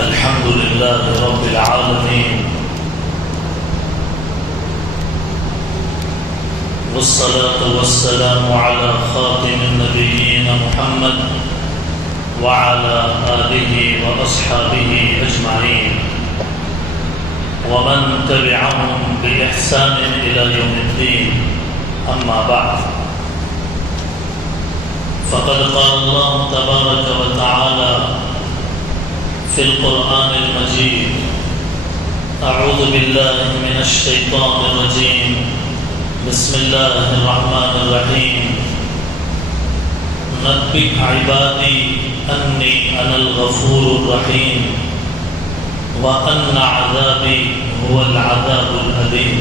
الحمد لله رب العالمين، والصلاة والسلام على خاتم النبيين محمد وعلى آله وأصحابه أجمعين ومن تبعهم بإحسان إلى يوم الدين. أما بعد، فقد قال الله تبارك وتعالى في القرآن المجيد: أعوذ بالله من الشيطان الرجيم، بسم الله الرحمن الرحيم. نبئ عبادي أني أنا الغفور الرحيم وأن عذابي هو العذاب الأليم.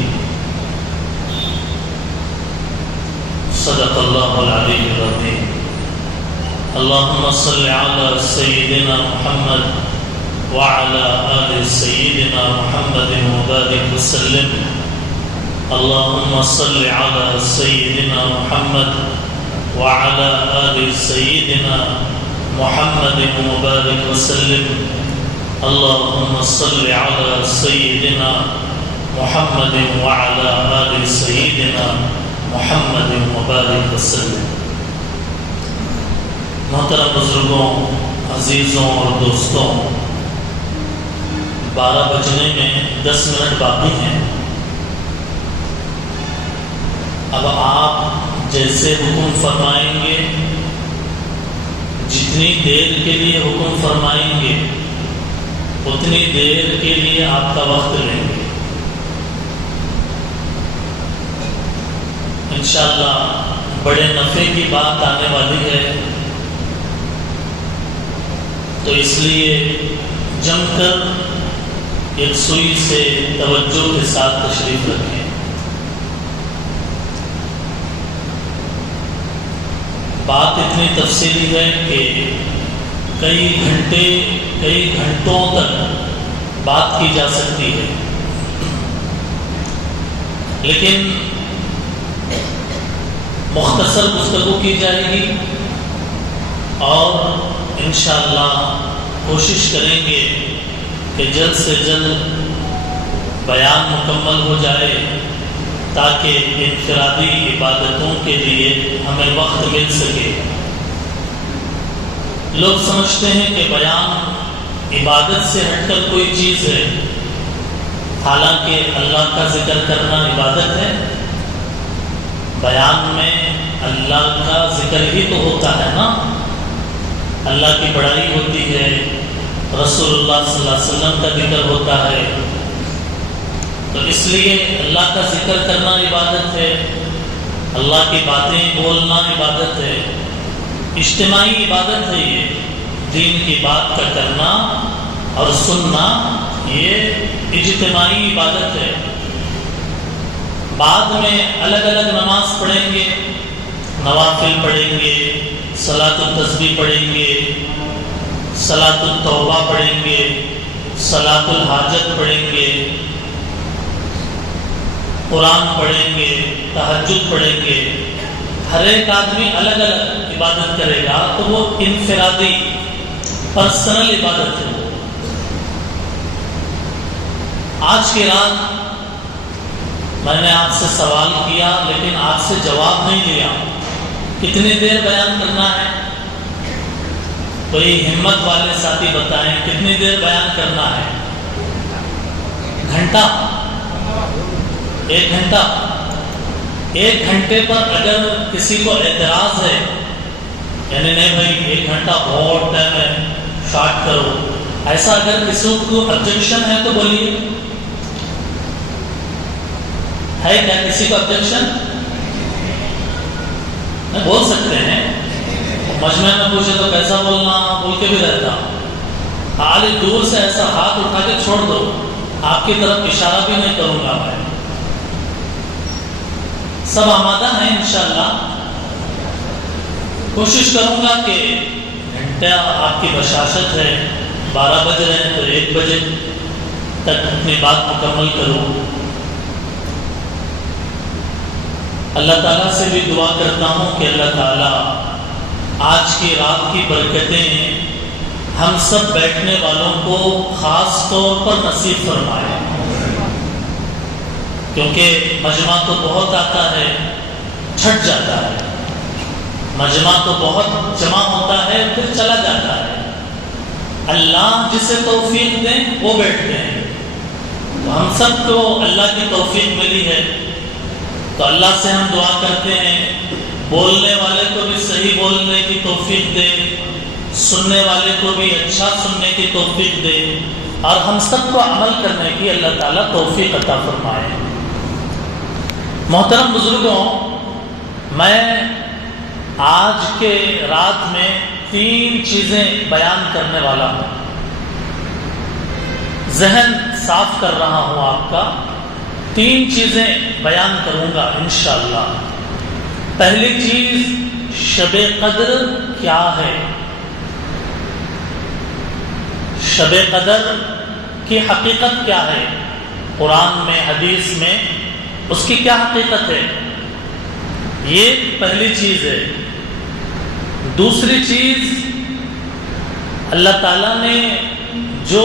صدق الله العلي العظيم. اللهم صل على سيدنا محمد وعلى آل سيدنا محمد وبارك وسلم. اللهم صل على سيدنا محمد وعلى آل سيدنا محمد وبارك وسلم. اللهم صل على سيدنا محمد وعلى آل سيدنا محمد وبارك وسلم. محترم بزرگوں، عزیزوں اور دوستوں، 12 بجنے میں 10 منٹ باقی ہیں. اب آپ جیسے حکم فرمائیں گے، جتنی دیر کے لیے حکم فرمائیں گے اتنی دیر کے لیے آپ کا وقت لیں گے. انشاءاللہ بڑے نفع کی بات آنے والی ہے، تو اس لیے جم کر ایک سوئی سے توجہ کے ساتھ تشریف رکھیں. بات اتنی تفصیلی ہے کہ کئی گھنٹوں تک بات کی جا سکتی ہے، لیکن مختصر گفتگو کی جائے گی اور انشاءاللہ کوشش کریں گے کہ جلد سے جلد بیان مکمل ہو جائے تاکہ انفرادی عبادتوں کے لیے ہمیں وقت مل سکے. لوگ سمجھتے ہیں کہ بیان عبادت سے ہٹ کر کوئی چیز ہے، حالانکہ اللہ کا ذکر کرنا عبادت ہے. بیان میں اللہ کا ذکر ہی تو ہوتا ہے نا، اللہ کی بڑائی ہوتی ہے، رسول اللہ صلی اللہ علیہ وسلم کا ذکر ہوتا ہے. تو اس لیے اللہ کا ذکر کرنا عبادت ہے، اللہ کی باتیں بولنا عبادت ہے، اجتماعی عبادت ہے. یہ دین کی بات کا کرنا اور سننا یہ اجتماعی عبادت ہے. بعد میں الگ الگ نماز پڑھیں گے، نوافل پڑھیں گے، صلاۃ التسبیح پڑھیں گے، صلاۃ التوبہ پڑھیں گے، صلاۃ الحاجت پڑھیں گے، قرآن پڑھیں گے، تہجد پڑھیں گے. ہر ایک آدمی الگ الگ عبادت کرے گا تو وہ انفرادی پرسنل عبادت ہے. آج کی رات میں نے آپ سے سوال کیا لیکن آپ سے جواب نہیں لیا، کتنی دیر بیان کرنا ہے؟ کوئی ہمت والے ساتھی بتائیں کتنی دیر بیان کرنا ہے؟ گھنٹہ؟ 1 گھنٹہ؟ 1 گھنٹے پر اگر کسی کو اعتراض ہے، یعنی نہیں بھائی 1 گھنٹہ بہت ٹائم ہے، شارٹ کرو، ایسا اگر کسی کو آبجیکشن ہے تو بولیے. ہے کیا کسی کو آبجیکشن؟ بول سکتے ہیں. مجمع میں پوچھے تو کیسا بولنا بول کے بھی رہتا، خالی دور سے ایسا ہاتھ اٹھا کے چھوڑ دو، آپ کی طرف اشارہ بھی نہیں کروں گا. میں سب آمادہ ہیں انشاءاللہ. کوشش کروں گا کہ گھنٹہ آپ کی بشاشت ہے، 12 بج رہے ہیں تو 1 بجے تک اپنی بات مکمل کروں. اللہ تعالیٰ سے بھی دعا کرتا ہوں کہ اللہ تعالیٰ آج کی رات کی برکتیں ہم سب بیٹھنے والوں کو خاص طور پر نصیب فرمائے، کیونکہ مجمع تو بہت آتا ہے، چھٹ جاتا ہے، مجمع تو بہت جمع ہوتا ہے پھر چلا جاتا ہے۔ اللہ جسے توفیق دیں وہ بیٹھتے ہیں، تو ہم سب کو اللہ کی توفیق ملی ہے، تو اللہ سے ہم دعا کرتے ہیں بولنے والے کو بھی صحیح بولنے کی توفیق دے، سننے والے کو بھی اچھا سننے کی توفیق دے، اور ہم سب کو عمل کرنے کی اللہ تعالیٰ توفیق عطا فرمائے۔ محترم بزرگوں، میں آج کے رات میں 3 چیزیں بیان کرنے والا ہوں، ذہن صاف کر رہا ہوں آپ کا، 3 چیزیں بیان کروں گا انشاءاللہ۔ پہلی چیز، شب قدر کیا ہے، شب قدر کی حقیقت کیا ہے، قرآن میں حدیث میں اس کی کیا حقیقت ہے، یہ پہلی چیز ہے۔ دوسری چیز، اللہ تعالیٰ نے جو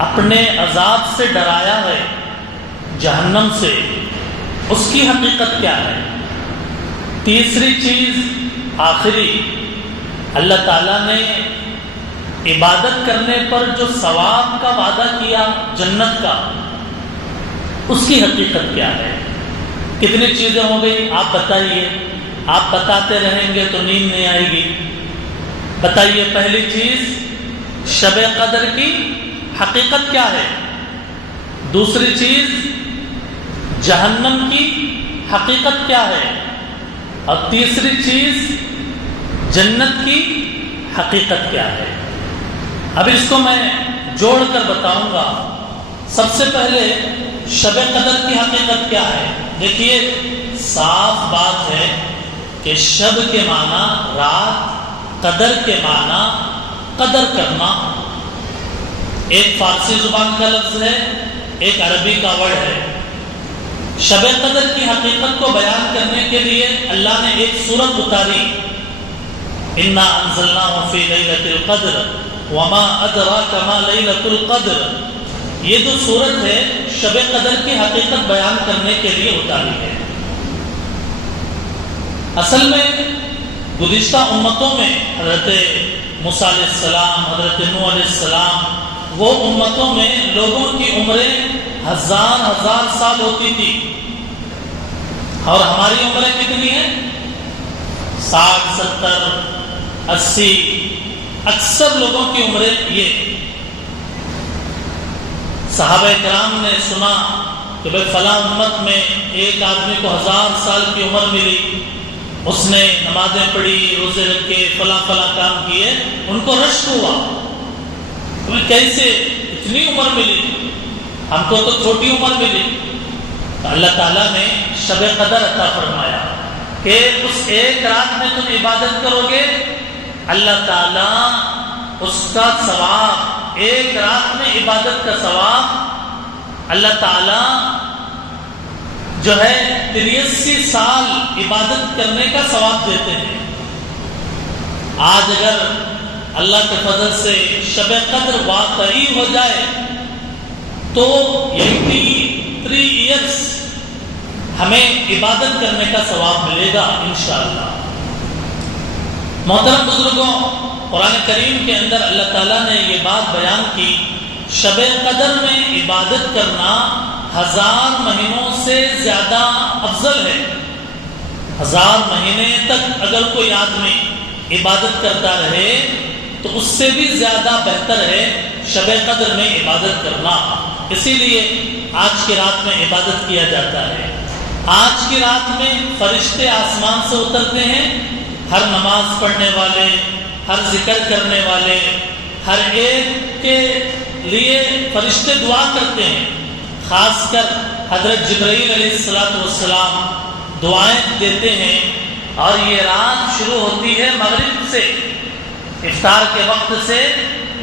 اپنے عذاب سے ڈرایا ہے جہنم سے، اس کی حقیقت کیا ہے۔ تیسری چیز، آخری، اللہ تعالیٰ نے عبادت کرنے پر جو ثواب کا وعدہ کیا جنت کا، اس کی حقیقت کیا ہے۔ کتنی چیزیں ہو گئی آپ بتائیے، آپ بتاتے رہیں گے تو نیند نہیں آئے گی۔ بتائیے، پہلی چیز شب قدر کی حقیقت کیا ہے، دوسری چیز جہنم کی حقیقت کیا ہے، اور تیسری چیز جنت کی حقیقت کیا ہے۔ اب اس کو میں جوڑ کر بتاؤں گا۔ سب سے پہلے شب قدر کی حقیقت کیا ہے۔ دیکھیے، صاف بات ہے کہ شب کے معنی رات، قدر کے معنی قدر کرنا۔ ایک فارسی زبان کا لفظ ہے، ایک عربی کا ورڈ ہے۔ شب قدر کی حقیقت کو بیان کرنے کے لیے اللہ نے ایک سورت اتاری، انا انزلناہ فی لیلۃ القدر وما ادراک ما لیلۃ القدر۔ یہ جو سورت ہے شب قدر کی حقیقت بیان کرنے کے لیے اتاری ہے۔ اصل میں گزشتہ امتوں میں حضرت موسیٰ علیہ السلام، حضرت نوح علیہ السلام، وہ امتوں میں لوگوں کی عمریں ہزار سال ہوتی تھی، اور ہماری عمریں کتنی ہیں؟ 60، 70، 80، اکثر لوگوں کی عمریں یہ۔ صحابہ کرام نے سنا کہ بھئی فلاں امت میں ایک آدمی کو 1000 سال کی عمر ملی، اس نے نمازیں پڑھی، روزے رکھے، فلاں کام کیے، ان کو رشک ہوا، کیسے اتنی عمر ملی، ہم کو تو چھوٹی عمر ملی۔ تو اللہ تعالیٰ نے شب قدر عطا فرمایا کہ اس ایک رات میں تم عبادت کرو گے، اللہ تعالیٰ اس کا ثواب، ایک رات میں عبادت کا ثواب اللہ تعالیٰ جو ہے 83 سال عبادت کرنے کا ثواب دیتے ہیں۔ آج اگر اللہ کے فضل سے شب قدر واقعی ہو جائے تو 83 ایئرس ہمیں عبادت کرنے کا ثواب ملے گا انشاءاللہ۔ محترم بزرگوں، قرآن کریم کے اندر اللہ تعالیٰ نے یہ بات بیان کی، شب قدر میں عبادت کرنا 1000 مہینوں سے زیادہ افضل ہے۔ 1000 مہینے تک اگر کوئی آدمی عبادت کرتا رہے تو اس سے بھی زیادہ بہتر ہے شب قدر میں عبادت کرنا۔ اسی لیے آج کی رات میں عبادت کیا جاتا ہے۔ آج کی رات میں فرشتے آسمان سے اترتے ہیں، ہر نماز پڑھنے والے، ہر ذکر کرنے والے، ہر ایک کے لیے فرشتے دعا کرتے ہیں۔ خاص کر حضرت جبرائیل علیہ السلام دعائیں دیتے ہیں، اور یہ رات شروع ہوتی ہے مغرب سے، افطار کے وقت سے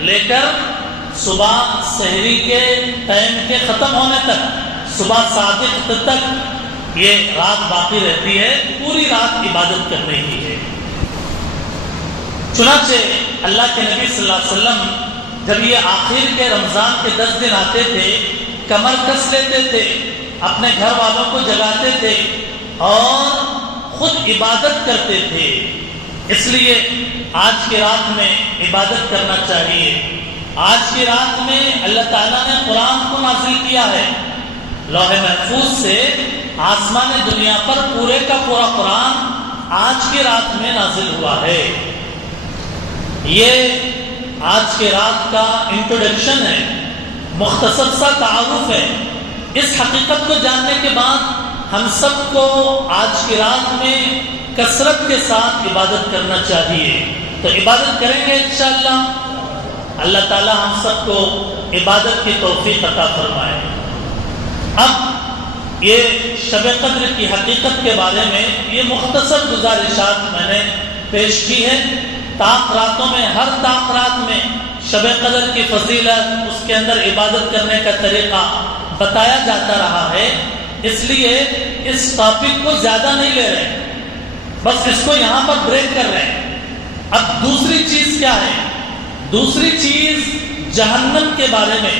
لے کر صبح سحری کے ٹائم کے ختم ہونے تک، صبح صادق تک یہ رات باقی رہتی ہے، پوری رات عبادت کرنے کی ہے۔ چنانچہ اللہ کے نبی صلی اللہ علیہ وسلم جب یہ آخر کے رمضان کے 10 دن آتے تھے کمر کس لیتے تھے، اپنے گھر والوں کو جگاتے تھے اور خود عبادت کرتے تھے۔ اس لیے آج کی رات میں عبادت کرنا چاہیے۔ آج کی رات میں اللہ تعالیٰ نے قرآن کو نازل کیا ہے، لوح محفوظ سے آسمان دنیا پر پورے کا پورا قرآن آج کی رات میں نازل ہوا ہے۔ یہ آج کی رات کا انٹروڈکشن ہے، مختصر سا تعارف ہے۔ اس حقیقت کو جاننے کے بعد ہم سب کو آج کی رات میں کثرت کے ساتھ عبادت کرنا چاہیے۔ تو عبادت کریں گے انشاءاللہ۔ اللہ تعالی ہم سب کو عبادت کی توفیق عطا فرمائے۔ اب یہ شب قدر کی حقیقت کے بارے میں یہ مختصر گزارشات میں نے پیش کی ہے۔ طاق راتوں میں، ہر طاق رات میں شب قدر کی فضیلت، اس کے اندر عبادت کرنے کا طریقہ بتایا جاتا رہا ہے، اس لیے اس ٹاپک کو زیادہ نہیں لے رہے، بس اس کو یہاں پر بریک کر رہے ہیں۔ اب دوسری چیز کیا ہے؟ دوسری چیز جہنم کے بارے میں،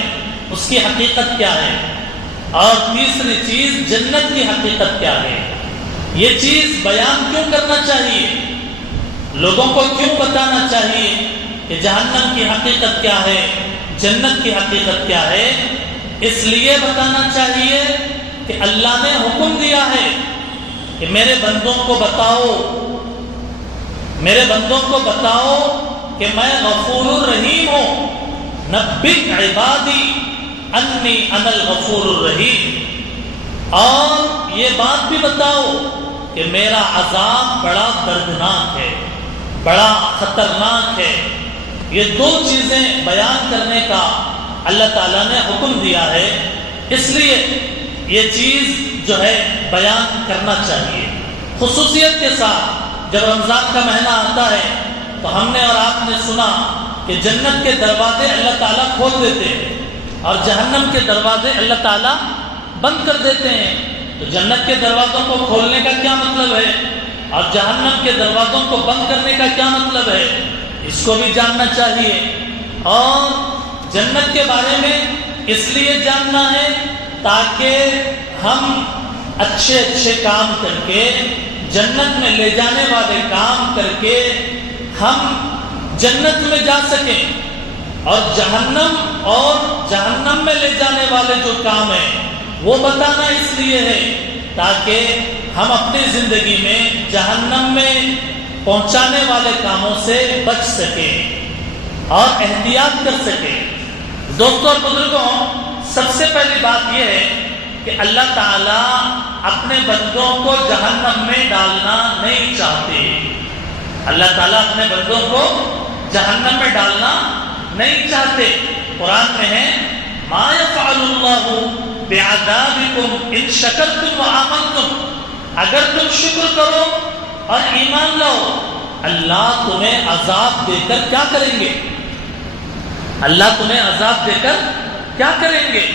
اس کی حقیقت کیا ہے، اور تیسری چیز جنت کی حقیقت کیا ہے۔ یہ چیز بیان کیوں کرنا چاہیے، لوگوں کو کیوں بتانا چاہیے کہ جہنم کی حقیقت کیا ہے، جنت کی حقیقت کیا ہے؟ اس لیے بتانا چاہیے کہ اللہ نے حکم دیا ہے کہ میرے بندوں کو بتاؤ، میرے بندوں کو بتاؤ کہ میں غفور الرحیم ہوں۔ نبئ عبادی انی انا الغفور الرحیم، اور یہ بات بھی بتاؤ کہ میرا عذاب بڑا دردناک ہے، بڑا خطرناک ہے۔ یہ دو چیزیں بیان کرنے کا اللہ تعالیٰ نے حکم دیا ہے، اس لیے یہ چیز جو ہے بیان کرنا چاہیے خصوصیت کے ساتھ۔ جب رمضان کا مہینہ آتا ہے تو ہم نے اور آپ نے سنا کہ جنت کے دروازے اللہ تعالیٰ کھول دیتے ہیں اور جہنم کے دروازے اللہ تعالیٰ بند کر دیتے ہیں۔ تو جنت کے دروازوں کو کھولنے کا کیا مطلب ہے اور جہنم کے دروازوں کو بند کرنے کا کیا مطلب ہے، اس کو بھی جاننا چاہیے۔ اور جنت کے بارے میں اس لیے جاننا ہے تاکہ ہم اچھے اچھے کام کر کے، جنت میں لے جانے والے کام کر کے ہم جنت میں جا سکیں، اور جہنم میں لے جانے والے جو کام ہیں وہ بتانا اس لیے ہے تاکہ ہم اپنی زندگی میں جہنم میں پہنچانے والے کاموں سے بچ سکیں اور احتیاط کر سکیں۔ دوستوں اور بزرگوں، سب سے پہلی بات یہ ہے کہ اللہ تعالیٰ اپنے بندوں کو جہنم میں ڈالنا نہیں چاہتے۔ اللہ تعالیٰ اپنے بندوں کو جہنم میں ڈالنا نہیں چاہتے۔ قرآن میں ہے ما یفعل اللہ بعذابکم ان شکرتم وآمنتم، اگر تم شکر کرو اور ایمان لاؤ اللہ تمہیں عذاب دے کر کیا کریں گے؟ اللہ تمہیں عذاب دے کر کیا کریں گے؟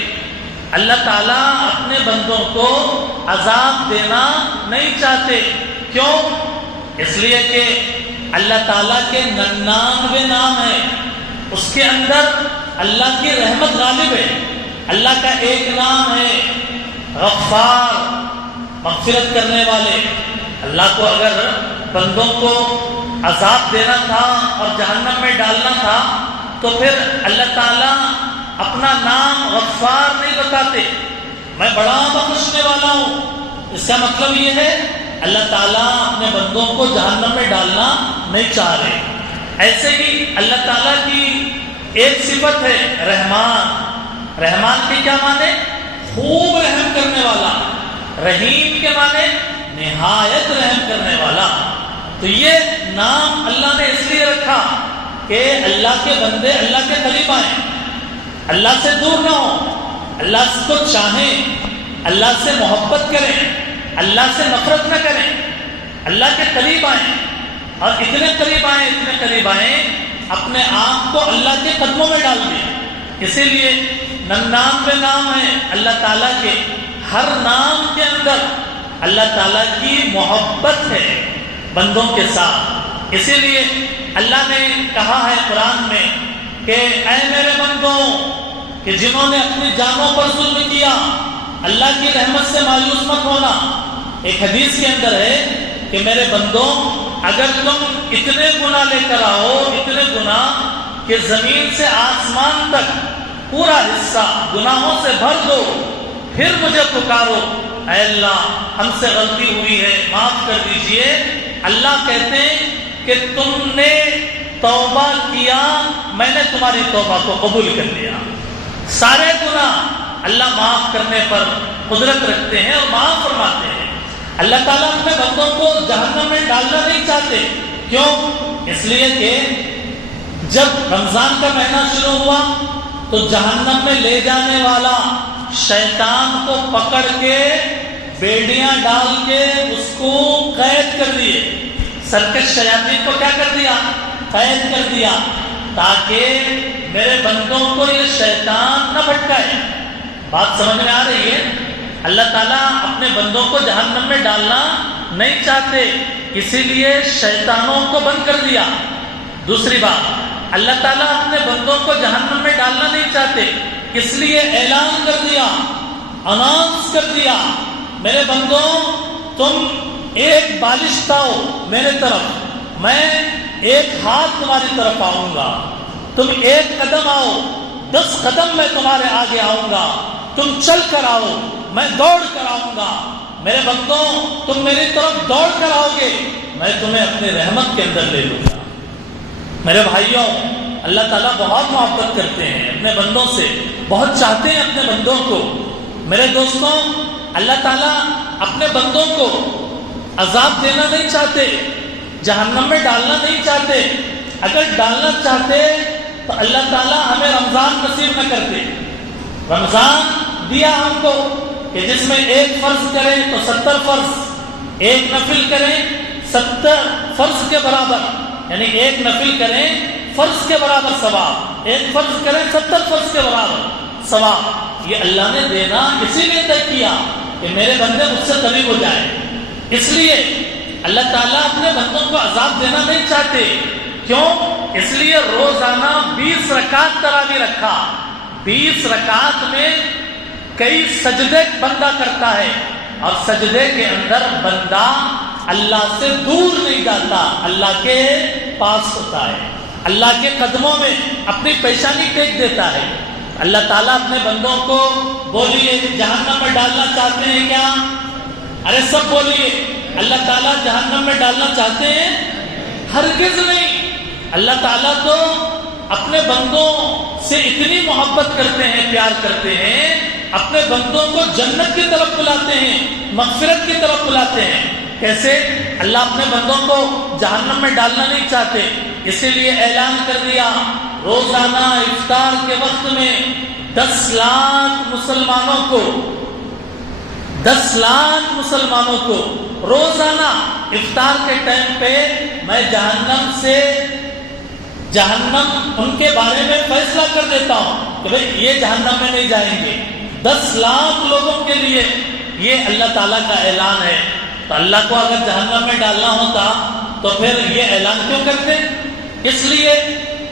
اللہ تعالیٰ اپنے بندوں کو عذاب دینا نہیں چاہتے۔ کیوں؟ اس لیے کہ اللہ تعالیٰ کے 99 نام ہیں، اس کے اندر اللہ کی رحمت غالب ہے۔ اللہ کا ایک نام ہے غفار، مغفرت کرنے والے۔ اللہ کو اگر بندوں کو عذاب دینا تھا اور جہنم میں ڈالنا تھا تو پھر اللہ تعالیٰ اپنا نام غفار نہیں بتاتے، میں بڑا بخشنے والا ہوں۔ اس کا مطلب یہ ہے اللہ تعالیٰ اپنے بندوں کو جہنم میں ڈالنا نہیں چاہ رہے۔ ایسے ہی اللہ تعالیٰ کی ایک صفت ہے رحمان۔ رحمان کے کیا معنی؟ خوب رحم کرنے والا۔ رحیم کے معنی نہایت رحم کرنے والا۔ تو یہ نام اللہ نے اس لیے رکھا کہ اللہ کے بندے اللہ کے قریب آئیں، اللہ سے دور نہ ہوں، اللہ کو چاہیں، اللہ سے محبت کریں، اللہ سے نفرت نہ کریں، اللہ کے قریب آئیں، اور اتنے قریب آئیں اپنے آپ کو اللہ کے قدموں میں ڈال دیں۔ اسی لیے 99 نام ہیں اللہ تعالیٰ کے، ہر نام کے اندر اللہ تعالیٰ کی محبت ہے بندوں کے ساتھ۔ اسی لیے اللہ نے کہا ہے قرآن میں کہ اے میرے بندوں کہ جنہوں نے اپنی جانوں پر ظلم کیا، اللہ کی رحمت سے مایوس مت ہونا۔ ایک حدیث کے اندر ہے کہ میرے بندوں اگر تم اتنے گناہ لے کر آؤ، اتنے گناہ کہ زمین سے آسمان تک پورا حصہ گناہوں سے بھر دو، پھر مجھے پکارو، اے اللہ ہم سے غلطی ہوئی ہے معاف کر دیجئے۔ اللہ کہتے ہیں کہ تم نے توبہ کیا، میں نے تمہاری توبہ کو قبول کر لیا۔ سارے گناہ اللہ معاف کرنے پر قدرت رکھتے ہیں اور معاف فرماتے ہیں۔ اللہ تعالیٰ اپنے بندوں کو جہنم میں ڈالنا نہیں چاہتے۔ کیوں؟ اس لیے کہ جب رمضان کا مہینہ شروع ہوا تو جہنم میں لے جانے والا شیطان کو پکڑ کے بیڑیاں ڈال کے اس کو قید کر دیے۔ سرکش شیاطین کو کیا کر دیا؟ قید کر دیا، تاکہ میرے بندوں کو یہ شیطان نہ بھٹکائے۔ بات سمجھ میں آ رہی ہے؟ اللہ تعالیٰ اپنے بندوں کو جہنم میں ڈالنا نہیں چاہتے، اسی لیے شیطانوں کو بند کر دیا۔ دوسری بات، اللہ تعالیٰ اپنے بندوں کو جہنم میں ڈالنا نہیں چاہتے، اس لیے اعلان کر دیا، اناؤنس کر دیا، میرے بندوں تم ایک بالش آؤ میرے طرف، میں ایک ہاتھ تمہاری طرف آؤں گا، تم ایک قدم آؤ 10 قدم میں تمہارے آگے آؤں گا، تم چل کر آؤ میں دوڑ کر آؤں گا، میرے بندوں تم میری طرف دوڑ کر آؤ گے، میں تمہیں اپنی رحمت کے اندر لے لوں گا۔ میرے بھائیوں، اللہ تعالیٰ بہت محبت کرتے ہیں اپنے بندوں سے، بہت چاہتے ہیں اپنے بندوں کو۔ میرے دوستوں، اللہ تعالیٰ اپنے بندوں کو عذاب دینا نہیں چاہتے، جہنم میں ڈالنا نہیں چاہتے۔ اگر ڈالنا چاہتے تو اللہ تعالیٰ ہمیں رمضان نصیب نہ کرتے۔ رمضان دیا ہم کو کہ جس میں ایک فرض کریں تو 70 فرض، ایک نفل کریں 70 فرض کے برابر، یعنی ایک نفل کریں فرض کے برابر ثواب، ایک فرض کریں 70 فرض کے برابر ثواب۔ یہ اللہ نے دینا اسی لیے طے کیا کہ میرے بندے مجھ سے قریب ہو جائیں۔ اس لیے اللہ تعالیٰ اپنے بندوں کو عذاب دینا نہیں چاہتے۔ کیوں؟ اس لیے روزانہ 20 رکعت تراویح رکھا۔ 20 رکعت میں کئی سجدے بندہ کرتا ہے، اور سجدے کے اندر بندہ اللہ سے دور نہیں جاتا، اللہ کے پاس ہوتا ہے، اللہ کے قدموں میں اپنی پیشانی ٹیک دیتا ہے۔ اللہ تعالیٰ اپنے بندوں کو بولیے جہنم میں ڈالنا چاہتے ہیں کیا؟ ارے سب بولیے، اللہ تعالیٰ جہنم میں ڈالنا چاہتے ہیں؟ ہرگز نہیں۔ اللہ تعالیٰ تو اپنے بندوں سے اتنی محبت کرتے ہیں، پیار کرتے ہیں، اپنے بندوں کو جنت کی طرف بلاتے ہیں، مغفرت کی طرف بلاتے ہیں۔ کیسے؟ اللہ اپنے بندوں کو جہنم میں ڈالنا نہیں چاہتے، اسی لیے اعلان کر دیا روزانہ افطار کے وقت میں 10 لاکھ مسلمانوں کو 10 لاکھ مسلمانوں کو روزانہ افطار کے ٹائم پہ میں جہنم ان کے بارے میں فیصلہ کر دیتا ہوں کہ بھئی یہ جہنم میں نہیں جائیں گے۔ 10 لاکھ لوگوں کے لیے یہ اللہ تعالیٰ کا اعلان ہے۔ تو اللہ کو اگر جہنم میں ڈالنا ہوتا تو پھر یہ اعلان کیوں کرتے؟ اس لیے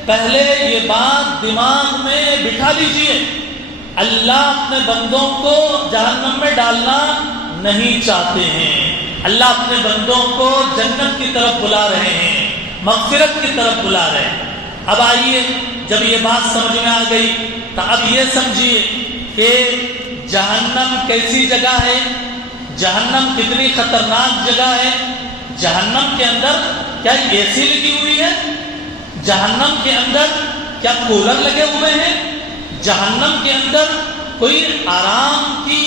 پہلے یہ بات دماغ میں بٹھا لیجئے، اللہ اپنے بندوں کو جہنم میں ڈالنا نہیں چاہتے ہیں، اللہ اپنے بندوں کو جنت کی طرف بلا رہے ہیں، مغفرت کی طرف بلا رہے ہیں۔ اب آئیے، جب یہ بات سمجھ میں آ گئی تو اب یہ سمجھیے کہ جہنم کیسی جگہ ہے، جہنم کتنی خطرناک جگہ ہے۔ جہنم کے اندر کیا اے سی لگی ہوئی ہے؟ جہنم کے اندر کیا کولر لگے ہوئے ہیں؟ جہنم کے اندر کوئی آرام کی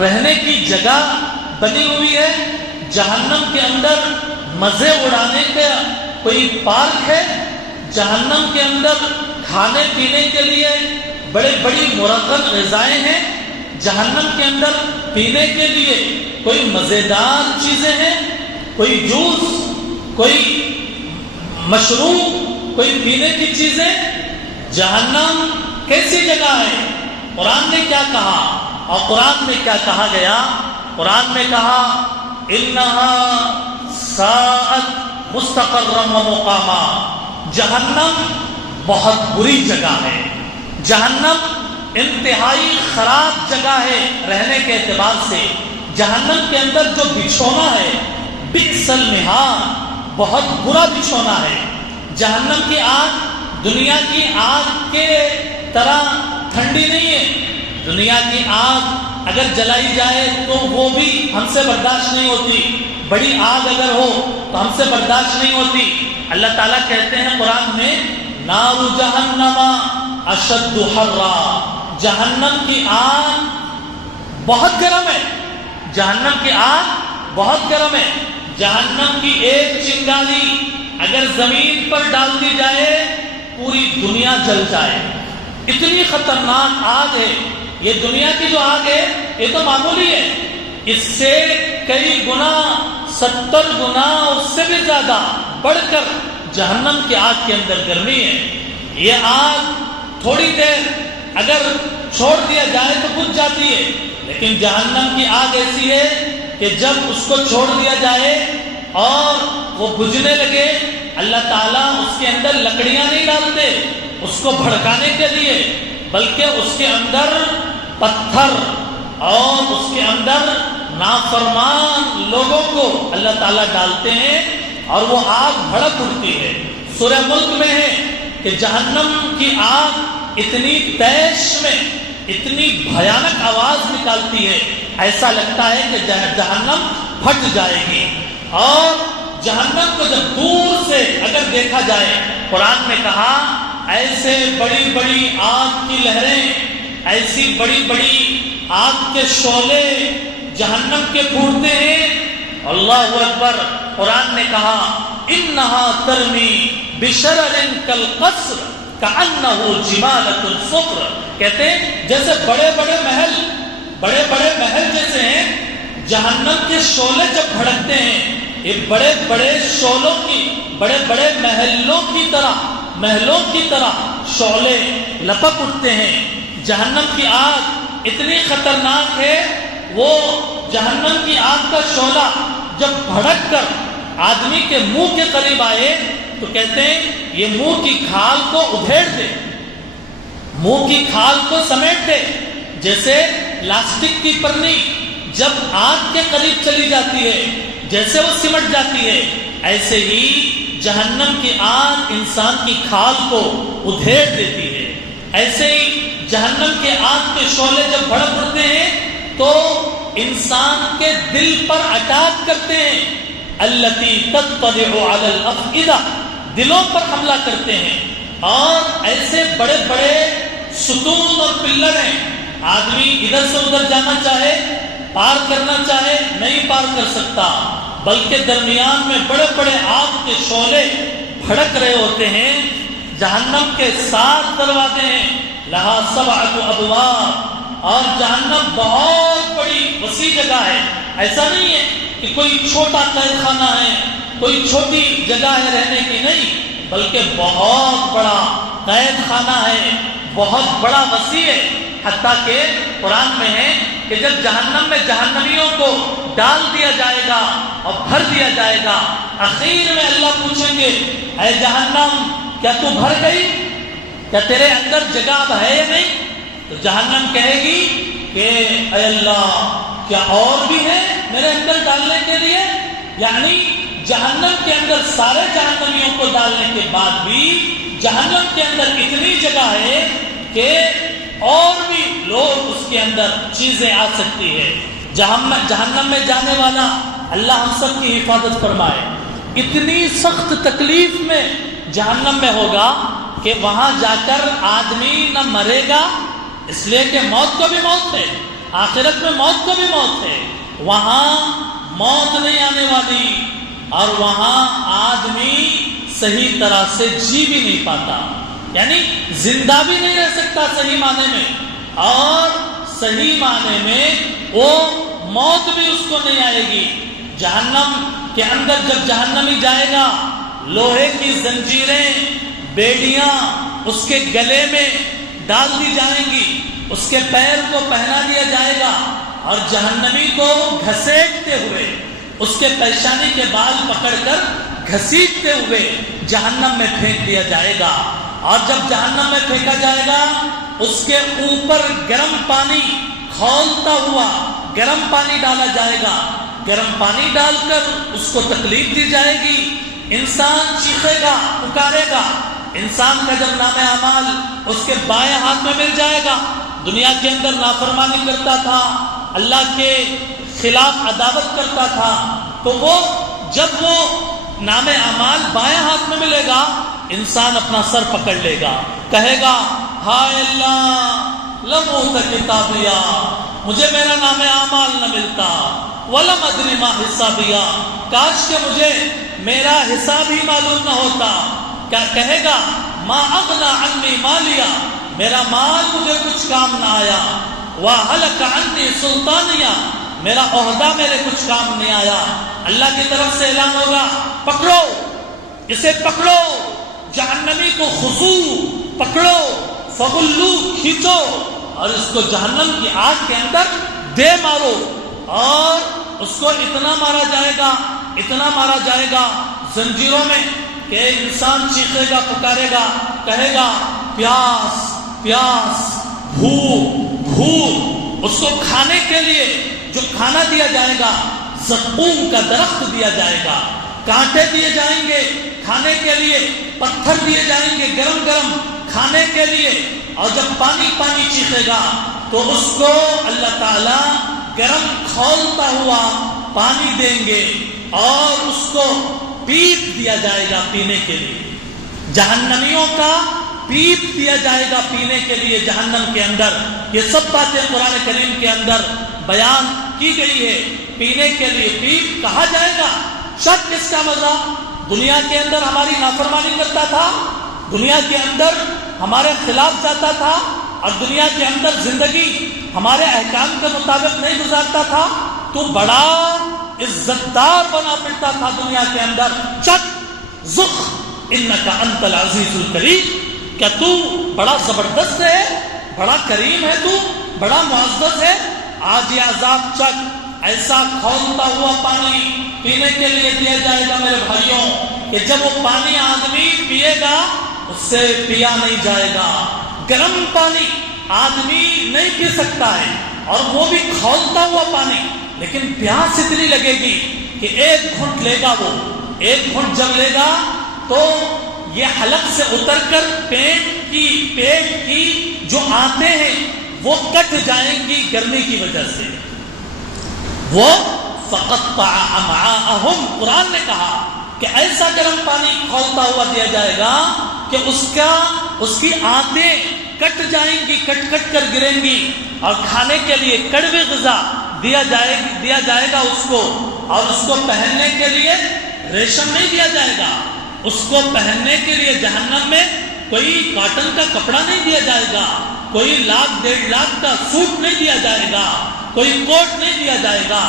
رہنے کی جگہ بنی ہوئی ہے؟ جہنم کے اندر مزے اڑانے کا کوئی پارک ہے؟ جہنم کے اندر کھانے پینے کے لیے بڑی مرغن غذائیں ہیں؟ جہنم کے اندر پینے کے لیے کوئی مزیدار چیزیں ہیں؟ کوئی جوس، کوئی مشروب، کوئی پینے کی چیزیں؟ جہنم کیسی جگہ ہے؟ قرآن نے کیا کہا؟ اور قرآن میں کیا کہا گیا؟ قرآن میں کہا انہا ساعت مستقرا و مقاما. جہنم بہت بری جگہ ہے. جہنم انتہائی خراب جگہ ہے رہنے کے اعتبار سے. جہنم کے اندر جو بچھونا ہے بئس المہاد، بہت برا بچھونا ہے. جہنم کی آگ دنیا کی آگ کے طرح ٹھنڈی نہیں ہے. دنیا کی آگ اگر جلائی جائے تو وہ بھی ہم سے برداشت نہیں ہوتی. بڑی آگ اگر ہو تو ہم سے برداشت نہیں ہوتی. اللہ تعالیٰ کہتے ہیں قرآن میں نار جہنم اشد حرا. جہنم کی آگ بہت گرم ہے. جہنم کی آگ بہت گرم ہے. جہنم کی ایک چنگاری اگر زمین پر ڈال دی جائے پوری دنیا جل جائے. اتنی خطرناک آگ ہے. یہ دنیا کی جو آگ ہے یہ تو معمولی ہے. اس سے کئی گنا 70 گنا اس سے بھی زیادہ بڑھ کر جہنم کی آگ کے اندر گرمی ہے. یہ آگ تھوڑی دیر اگر چھوڑ دیا جائے تو بجھ جاتی ہے. لیکن جہنم کی آگ ایسی ہے کہ جب اس کو چھوڑ دیا جائے اور وہ بجھنے لگے اللہ تعالیٰ اس کے اندر لکڑیاں نہیں ڈالتے اس کو بھڑکانے کے لیے، بلکہ اس کے اندر پتھر اور اس کے اندر نافرمان لوگوں کو اللہ تعالیٰ ڈالتے ہیں اور وہ آگ بھڑک اٹھتی ہے. سورہ ملک میں ہے کہ جہنم کی آگ اتنی تیش میں اتنی بھیانک آواز نکالتی ہے ایسا لگتا ہے کہ جہنم پھٹ جائے گی. اور جہنم کو جب دور سے اگر دیکھا جائے قرآن میں کہا ایسے بڑی بڑی آگ کی لہریں، ایسی بڑی بڑی آگ کے شعلے جہنم کے پھوٹتے ہیں. اللہ اکبر. قرآن نے کہا انہا ترمی بشرر کالقصر کأنہ جمالۃ صفر. کہتے ہیں جیسے بڑے بڑے محل جیسے ہیں. جہنم کے شعلے جب بھڑکتے ہیں یہ بڑے بڑے شعلوں کی بڑے بڑے محلوں کی طرح شعلے لپک اٹھتے ہیں. جہنم کی آگ اتنی خطرناک ہے. وہ جہنم کی آگ کا شعلہ جب بھڑک کر آدمی کے منہ کے قریب آئے تو کہتے ہیں یہ منہ کی کھال کو ادھیڑ دے، منہ کی کھال کو سمیٹ دے. جیسے پلاسٹک کی پرنی جب آگ کے قریب چلی جاتی ہے جیسے وہ سمٹ جاتی ہے، ایسے ہی جہنم کی آگ انسان کی کھال کو ادھیڑ دیتی ہے. ایسے ہی جہنم کے آگ کے شعلے جب بھڑک اٹھتے ہیں تو انسان کے دل پر اٹیک کرتے ہیں. التی تطلع علی الافئدہ، دلوں پر حملہ کرتے ہیں. اور ایسے بڑے بڑے ستون اور پلر ہیں، آدمی ادھر سے ادھر جانا چاہے پار کرنا چاہے نہیں پار کر سکتا، بلکہ درمیان میں بڑے بڑے آگ کے شعلے بھڑک رہے ہوتے ہیں. جہنم کے 7 دروازے ہیں. لہا 7 ابواب. اور جہنم بہت بڑی وسیع جگہ ہے. ایسا نہیں ہے کہ کوئی چھوٹا قید خانہ ہے، کوئی چھوٹی جگہ ہے رہنے کی، نہیں، بلکہ بہت بڑا قید خانہ ہے، بہت بڑا وسیع ہے. حتیٰ کہ قرآن میں ہے کہ جب جہنم میں جہنمیوں کو ڈال دیا جائے گا اور بھر دیا جائے گا، آخر میں اللہ پوچھیں گے اے جہنم کیا تو بھر گئی؟ کیا تیرے اندر جگہ اب ہے یا نہیں؟ تو جہنم کہے گی کہ اے اللہ کیا اور بھی ہے میرے اندر ڈالنے کے لیے؟ یعنی جہنم کے اندر سارے جہنمیوں کو ڈالنے کے بعد بھی جہنم کے اندر اتنی جگہ ہے کہ اور بھی لوگ اس کے اندر چیزیں آ سکتی ہے. جہنم میں جانے والا اللہ ہم سب کی حفاظت فرمائے. اتنی سخت تکلیف میں جہنم میں ہوگا کہ وہاں جا کر آدمی نہ مرے گا، اس لیے کہ موت کو بھی موت ہے، آخرت میں موت کو بھی موت ہے. وہاں موت نہیں آنے والی اور وہاں آدمی صحیح طرح سے جی بھی نہیں پاتا، یعنی زندہ بھی نہیں رہ سکتا صحیح معنی میں، اور صحیح معنی میں وہ موت بھی اس کو نہیں آئے گی. جہنم کے اندر جب جہنمی جائے گا، لوہے کی زنجیریں بیڑیاں اس کے گلے میں ڈال دی جائیں گی، اس کے پیر کو پہنا دیا جائے گا اور جہنمی کو گھسیٹتے ہوئے اس کے پیشانی کے بال پکڑ کر گھسیٹتے ہوئے جہنم میں پھینک دیا جائے گا. اور جب جہنم میں پھینکا جائے گا اس کے اوپر گرم پانی کھولتا ہوا گرم پانی ڈالا جائے گا. گرم پانی ڈال کر اس کو تکلیف دی جائے گی. انسان چیخے گا, پکارے گا. انسان کا جب نام اعمال اس کے بائیں ہاتھ میں مل جائے گا, دنیا کے اندر نافرمانی کرتا تھا, اللہ کے خلاف عداوت کرتا تھا, تو وہ جب وہ نام اعمال بائیں ہاتھ میں ملے گا انسان اپنا سر پکڑ لے گا, کہے گا ہائے اللہ لم اوت کتابیا, مجھے میرا نام اعمال نہ ملتا, ولم ادری ما حسابیا, کاش کہ مجھے میرا حساب ہی معلوم نہ ہوتا. کیا کہے گا ما اغنی عنی مالیا, میرا مال مجھے کچھ کام نہ آیا. وہلک عنی سلطانیہ, میرا عہدہ میرے کچھ کام نہیں آیا. اللہ کی طرف سے اعلان ہوگا پکڑو اسے, پکڑو جہنمی کو, خضوع پکڑو, فغلو کھینچو اور اس کو جہنم کی آگ کے اندر دے مارو. اور اس کو اتنا مارا جائے گا, اتنا مارا جائے گا زنجیروں میں کہ انسان چیخے گا, پکارے گا, کہے گا پیاس پیاس, بھوک بھوک. اس کو کھانے کے لیے جو کھانا دیا جائے گا زقوم کا درخت دیا جائے گا, کانٹے دیے جائیں گے کھانے کے لیے, پتھر دیے جائیں گے گرم گرم کھانے کے لیے. اور جب پانی پانی چیخے گا تو اس کو اللہ تعالی گرم کھولتا ہوا پانی دیں گے اور اس کو پیپ دیا جائے گا پینے کے لیے. جہنمیوں کا پیپ دیا جائے گا پینے کے لیے جہنم کے اندر. یہ سب باتیں قرآن کریم کے اندر بیان کی گئی ہے. پینے کے لیے پیپ کہا جائے گا. شک اس کا مزہ, دنیا کے اندر ہماری نافرمانی کرتا تھا, دنیا کے اندر ہمارے خلاف جاتا تھا اور دنیا کے اندر زندگی ہمارے احکام کے مطابق نہیں گزارتا تھا, تو بڑا عزت دار بنا پھرتا تھا دنیا کے اندر. چک زخ انکا انت العزیز الکریم, کیا تو بڑا زبردست ہے, بڑا کریم ہے, تو بڑا معزز ہے. آج یہ عذاب چک, ایسا کھولتا ہوا پانی پینے کے لیے دیا جائے گا میرے بھائیوں کہ جب وہ پانی آدمی پیے گا اس سے پیا نہیں جائے گا. گرم پانی آدمی نہیں پی سکتا ہے اور وہ بھی کھولتا ہوا پانی, لیکن پیاس اتنی لگے گی کہ ایک گھنٹ لے گا. وہ ایک گھنٹ جب لے گا تو یہ حلق سے اتر کر پیٹ کی جو آنتیں ہیں وہ کٹ جائیں گی گرمی کی وجہ سے. وہ فقطع امعاءہم, قرآن نے کہا کہ ایسا گرم پانی کھولتا ہوا دیا جائے گا کہ اس کی آنتیں کٹ جائیں گی, کٹ کر گریں گی. اور کھانے کے لیے کڑوی غذا دیا جائے گا اس کو. اور اس کو پہننے کے لیے ریشم نہیں دیا جائے گا, اس کو پہننے کے لیے جہنم میں کوئی کاٹن کا کپڑا نہیں دیا جائے گا, کوئی 1,00,000 1,50,000 کا سوٹ نہیں دیا جائے گا, کوئی کوٹ نہیں دیا جائے گا,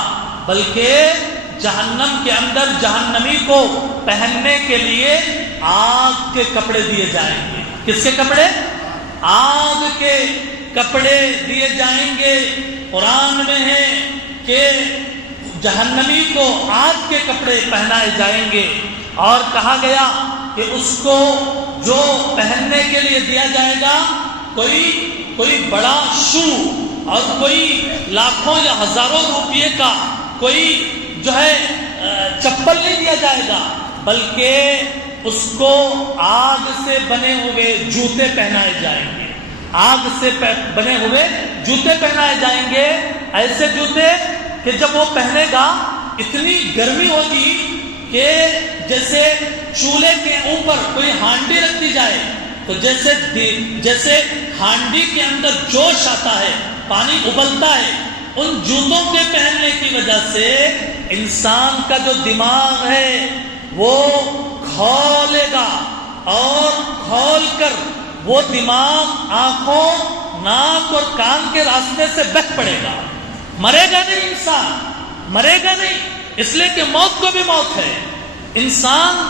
بلکہ جہنم کے اندر جہنمی کو پہننے کے لیے آگ کے کپڑے دیے جائیں گے. کس کے کپڑے؟ آگ کے کپڑے دیے جائیں گے. قرآن میں ہے کہ جہنمی کو آگ کے کپڑے پہنائے جائیں گے اور کہا گیا کہ اس کو جو پہننے کے لیے دیا جائے گا کوئی بڑا شو اور کوئی لاکھوں یا ہزاروں روپے کا کوئی جو ہے چپل نہیں دیا جائے گا, بلکہ اس کو آگ سے بنے ہوئے جوتے پہنائے جائیں گے. آگ سے بنے ہوئے جوتے پہنائے جائیں گے, ایسے جوتے کہ جب وہ پہنے گا اتنی گرمی ہوگی کہ جیسے چولہے کے اوپر کوئی ہانڈی رکھ دی جائے تو جیسے ہانڈی کے اندر جوش آتا ہے, پانی ابلتا ہے, ان جوتوں کے پہننے کی وجہ سے انسان کا جو دماغ ہے وہ کھولے گا اور کھول کر وہ دماغ آنکھوں ناک اور کان کے راستے سے بہہ پڑے گا. مرے گا نہیں انسان, مرے گا نہیں, اس لیے کہ موت کو بھی موت ہے. انسان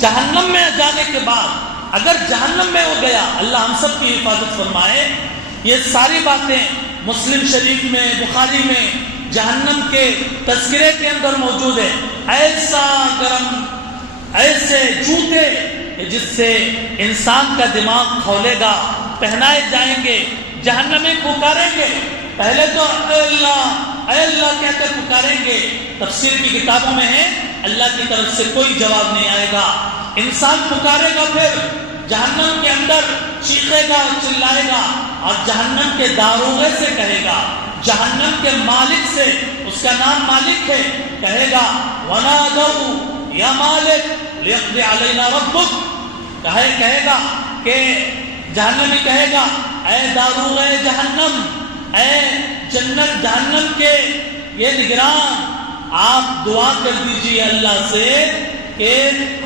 جہنم میں جانے کے بعد اگر جہنم میں ہو گیا, اللہ ہم سب کی حفاظت فرمائے. یہ ساری باتیں مسلم شریف میں, بخاری میں جہنم کے تذکرے کے اندر موجود ہے. ایسا گرم ایسے جوتے جس سے انسان کا دماغ کھولے گا پہنائے جائیں گے. جہنمی پکاریں گے, پہلے تو اے اللہ کہہ کر پکاریں گے. تفسیر کی کتابوں میں ہے اللہ کی طرف سے کوئی جواب نہیں آئے گا. انسان پکارے گا, پھر جہنم کے اندر چیخے گا اور چلائے گا اور جہنم کے داروغے سے کہے گا, جہنم کے مالک سے, اس کا نام مالک ہے, کہے گا وَنَادَوْا یا مالک لِيَقْضِ عَلَيْنَا رَبُّكَ. کہے گا کہ جہنمی کہے گا اے داروغے جہنم, اے جنت جہنم کے یہ نگران, آپ دعا کر دیجیے اللہ سے کہ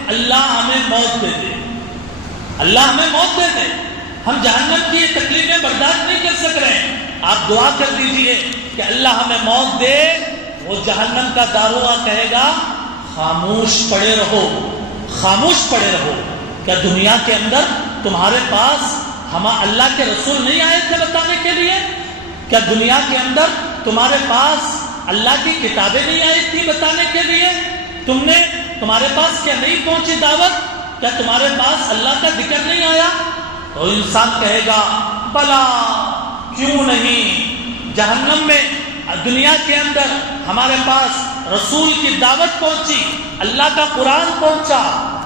اللہ ہمیں موت دے دے, اللہ ہمیں موت دے دے, ہم جہنم کی یہ تکلیفیں برداشت نہیں کر سک رہے ہیں, آپ دعا کر دیجئے کہ اللہ ہمیں موت دے. وہ جہنم کا داروغہ کہے گا خاموش پڑے رہو, خاموش پڑے رہو. کیا دنیا کے اندر تمہارے پاس اللہ کے رسول نہیں آئے تھے بتانے کے لیے؟ کیا دنیا کے اندر تمہارے پاس اللہ کی کتابیں نہیں آئی تھی بتانے کے لیے؟ تمہارے پاس کیا نہیں پہنچی دعوت؟ کیا تمہارے پاس اللہ کا ذکر نہیں آیا؟ تو انسان کہے گا بلا, کیوں نہیں. جہنم میں دنیا کے اندر ہمارے پاس رسول کی دعوت پہنچی, اللہ کا قرآن پہنچا,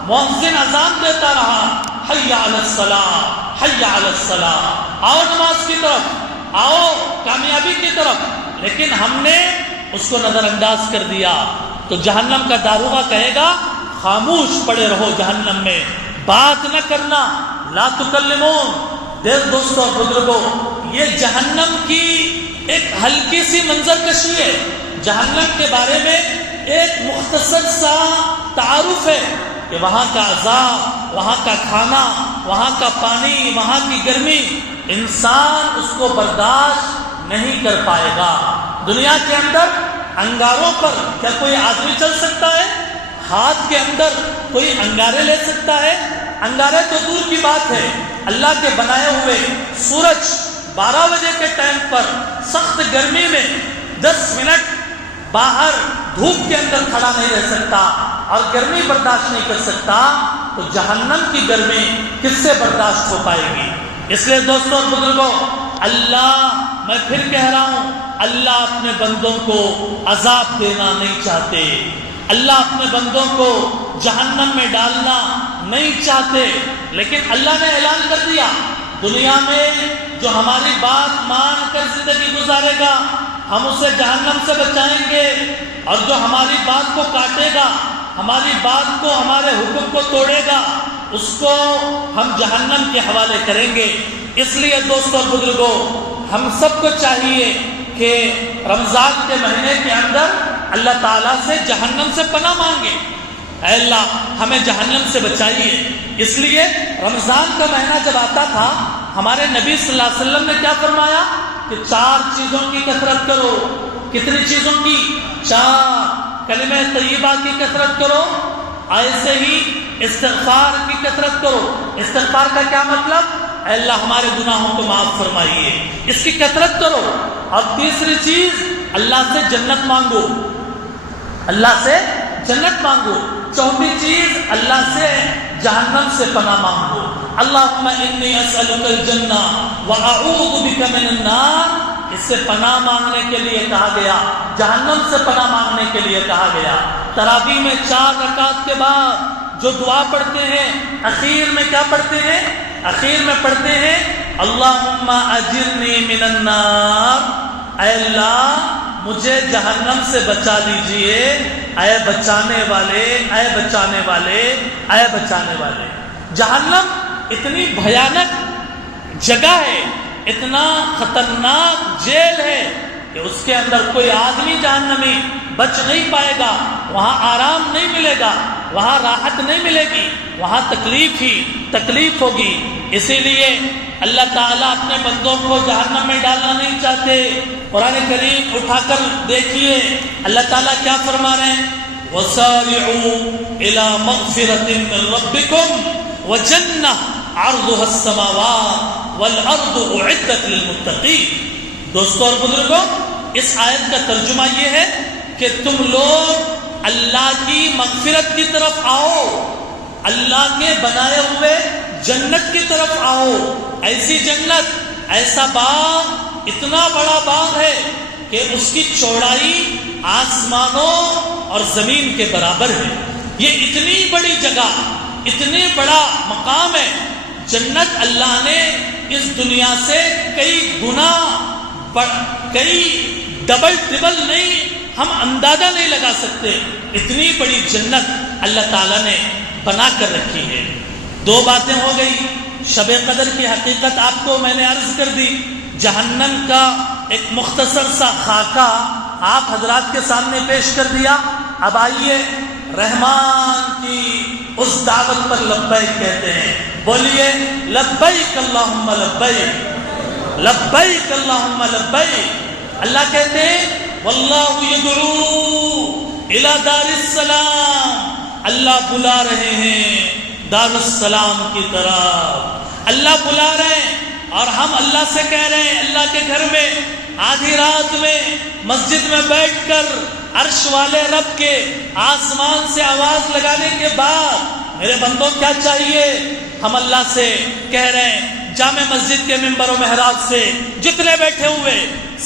مؤذن اذان دیتا رہا حی علی الصلاۃ حی علی الصلاۃ, آؤ نماز کی طرف, آؤ کامیابی کی طرف, لیکن ہم نے اس کو نظر انداز کر دیا. تو جہنم کا داروغہ کہے گا خاموش پڑے رہو جہنم میں, بات نہ کرنا, لا تکلمون. دوستوں اور بزرگوں, یہ جہنم کی ایک ہلکی سی منظر کشی ہے. جہنم کے بارے میں ایک مختصر سا تعارف ہے کہ وہاں کا عذاب, وہاں کا کھانا, وہاں کا پانی, وہاں کی گرمی, انسان اس کو برداشت نہیں کر پائے گا. دنیا کے اندر انگاروں پر کیا کوئی آدمی چل سکتا ہے؟ ہاتھ کے اندر کوئی انگارے لے سکتا ہے؟ انگارے تو دور کی بات ہے, اللہ کے بنائے ہوئے سورج 12 بجے کے ٹائم پر سخت گرمی میں 10 منٹ باہر دھوپ کے اندر کھڑا نہیں رہ سکتا اور گرمی برداشت نہیں کر سکتا, تو جہنم کی گرمی کس سے برداشت ہو پائے گی؟ اس لیے دوستوں اور بزرگوں, اللہ, میں پھر کہہ رہا ہوں, اللہ اپنے بندوں کو عذاب دینا نہیں چاہتے, اللہ اپنے بندوں کو جہنم میں ڈالنا نہیں چاہتے. لیکن اللہ نے اعلان کر دیا دنیا میں جو ہماری بات مان کر زندگی گزارے گا ہم اسے جہنم سے بچائیں گے, اور جو ہماری بات کو کاٹے گا, ہماری بات کو, ہمارے حکم کو توڑے گا, اس کو ہم جہنم کے حوالے کریں گے. اس لیے دوستوں اور بزرگوں, ہم سب کو چاہیے کہ رمضان کے مہینے کے اندر اللہ تعالیٰ سے جہنم سے پناہ مانگے. اے اللہ ہمیں جہنم سے بچائیے. اس لیے رمضان کا مہینہ جب آتا تھا, ہمارے نبی صلی اللہ علیہ وسلم نے کیا فرمایا کہ 4 چیزوں کی کثرت کرو. کتنی چیزوں کی؟ 4. کلمہ طیبہ کی کثرت کرو, ایسے ہی استغفار کی کثرت کرو. استغفار کا کیا مطلب؟ اے اللہ ہمارے گناہوں کو معاف فرمائیے, اس کی کثرت کرو. اور تیسری چیز, اللہ سے جنت مانگو, اللہ سے جنت مانگو. چوتھی چیز, اللہ سے جہنم سے پناہ مانگو. اللہم انی اسألک الجنہ واعوذ بک من النار. اس سے پناہ مانگنے کے لیے کہا گیا, جہنم سے پناہ مانگنے کے لیے کہا گیا. تراویح میں 4 رکعت کے بعد جو دعا پڑھتے ہیں, اخیر میں کیا پڑھتے ہیں؟ اخیر میں پڑھتے ہیں اللہم اجرنی من النار. اے اللہ مجھے جہنم سے بچا دیجئے, اے بچانے والے, اے بچانے والے, اے بچانے والے. جہنم اتنی بھیانک جگہ ہے, اتنا خطرناک جیل ہے کہ اس کے اندر کوئی آدمی جہنمی بچ نہیں پائے گا. وہاں آرام نہیں ملے گا, وہاں راحت نہیں ملے گی, وہاں تکلیف ہی تکلیف ہوگی. اسی لیے اللہ تعالیٰ اپنے بندوں کو جہنم میں ڈالنا نہیں چاہتے. قرآن کریم اٹھا کر دیکھیے اللہ تعالیٰ کیا فرما رہے ہیں, وَسَارِعُوا إِلَى مَغْفِرَةٍ مِّن رَبِّكُمْ وَجَنَّةٍ عَرْضُهَا السَّمَاوَاتُ وَالْأَرْضُ أُعِدَّتْ لِلْمُتَّقِينَ. دوستوں اور بزرگوں, اس آیت کا ترجمہ یہ ہے کہ تم لوگ اللہ کی مغفرت کی طرف آؤ، اللہ کے بنائے ہوئے جنت کی طرف آؤ۔ ایسی جنت، ایسا باغ، اتنا بڑا باغ ہے کہ اس کی چوڑائی آسمانوں اور زمین کے برابر ہے۔ یہ اتنی بڑی جگہ، اتنی بڑا مقام ہے۔ جنت اللہ نے اس دنیا سے کئی گنا، کئی ڈبل نہیں، ہم اندازہ نہیں لگا سکتے۔ اتنی بڑی جنت اللہ تعالیٰ نے بنا کر رکھی ہے۔ دو باتیں ہو گئی۔ شب قدر کی حقیقت آپ کو میں نے عرض کر دی۔ جہنم کا ایک مختصر سا خاکہ آپ حضرات کے سامنے پیش کر دیا۔ اب آئیے رحمان کی اس دعوت پر لبیک کہتے ہیں۔ بولیے لبیک اللہم لبیک، لبیک اللہم لبیک۔ اللہ کہتے ہیں واللہ یدعو الی دار السلام، اللہ بلا رہے ہیں دار السلام کی طرف۔ اللہ بلا رہے ہیں اور ہم اللہ سے کہہ رہے ہیں، اللہ کے گھر میں آدھی رات میں مسجد میں بیٹھ کر عرش والے رب کے آسمان سے آواز لگانے کے بعد میرے بندوں کیا چاہیے؟ ہم اللہ سے کہہ رہے ہیں، جامع مسجد کے ممبر و محراب سے جتنے بیٹھے ہوئے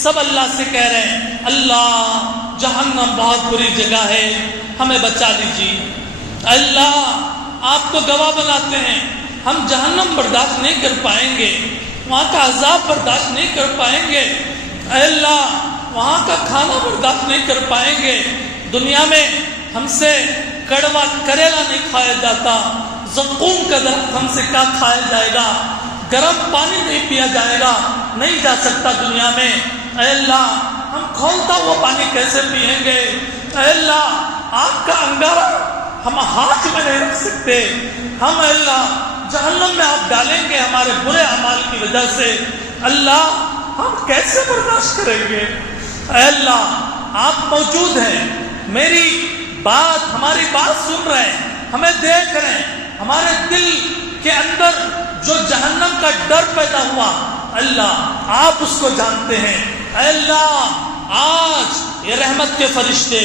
سب اللہ سے کہہ رہے ہیں، اللہ جہنم بہت بری جگہ ہے، ہمیں بچا لیجیے۔ اللہ آپ کو گواہ بناتے ہیں، ہم جہنم برداشت نہیں کر پائیں گے، وہاں کا عذاب برداشت نہیں کر پائیں گے۔ اے اللہ وہاں کا کھانا برداشت نہیں کر پائیں گے۔ دنیا میں ہم سے کڑوا کریلا نہیں کھایا جاتا، زقوم کا درخت ہم سے کیا کھایا جائے گا، گرم پانی نہیں پیا جائے گا، نہیں جا سکتا دنیا میں۔ اے اللہ ہم کھولتا ہوا پانی کیسے پئیں گے؟ اے اللہ آگ کا انگارہ ہم ہاتھ میں نہیں رکھ سکتے، ہم اے اللہ جہنم میں آپ ڈالیں گے ہمارے برے اعمال کی وجہ سے۔ اللہ ہم کیسے برداشت کریں گے؟ اے اللہ آپ موجود ہیں، میری بات، ہماری بات سن رہے ہیں، ہمیں دیکھ رہے ہیں۔ ہمارے دل کے اندر جو جہنم کا ڈر پیدا ہوا اللہ آپ اس کو جانتے ہیں۔ اے اللہ آج یہ رحمت کے فرشتے،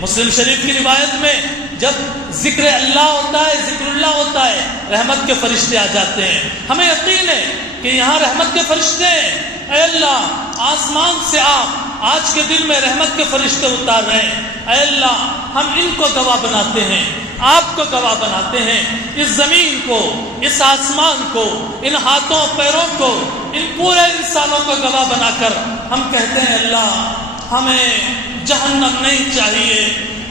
مسلم شریف کی روایت میں جب ذکر اللہ ہوتا ہے، ذکر اللہ ہوتا ہے، رحمت کے فرشتے آ جاتے ہیں۔ ہمیں یقین ہے کہ یہاں رحمت کے فرشتے ہیں۔ اے اللہ آسمان سے آپ آج کے دن میں رحمت کے فرشتے اتار رہے ہیں۔ اے اللہ ہم ان کو گواہ بناتے ہیں، آپ کو گواہ بناتے ہیں، اس زمین کو، اس آسمان کو، ان ہاتھوں پیروں کو، ان پورے انسانوں کو گواہ بنا کر ہم کہتے ہیں اللہ ہمیں جہنم نہیں چاہیے،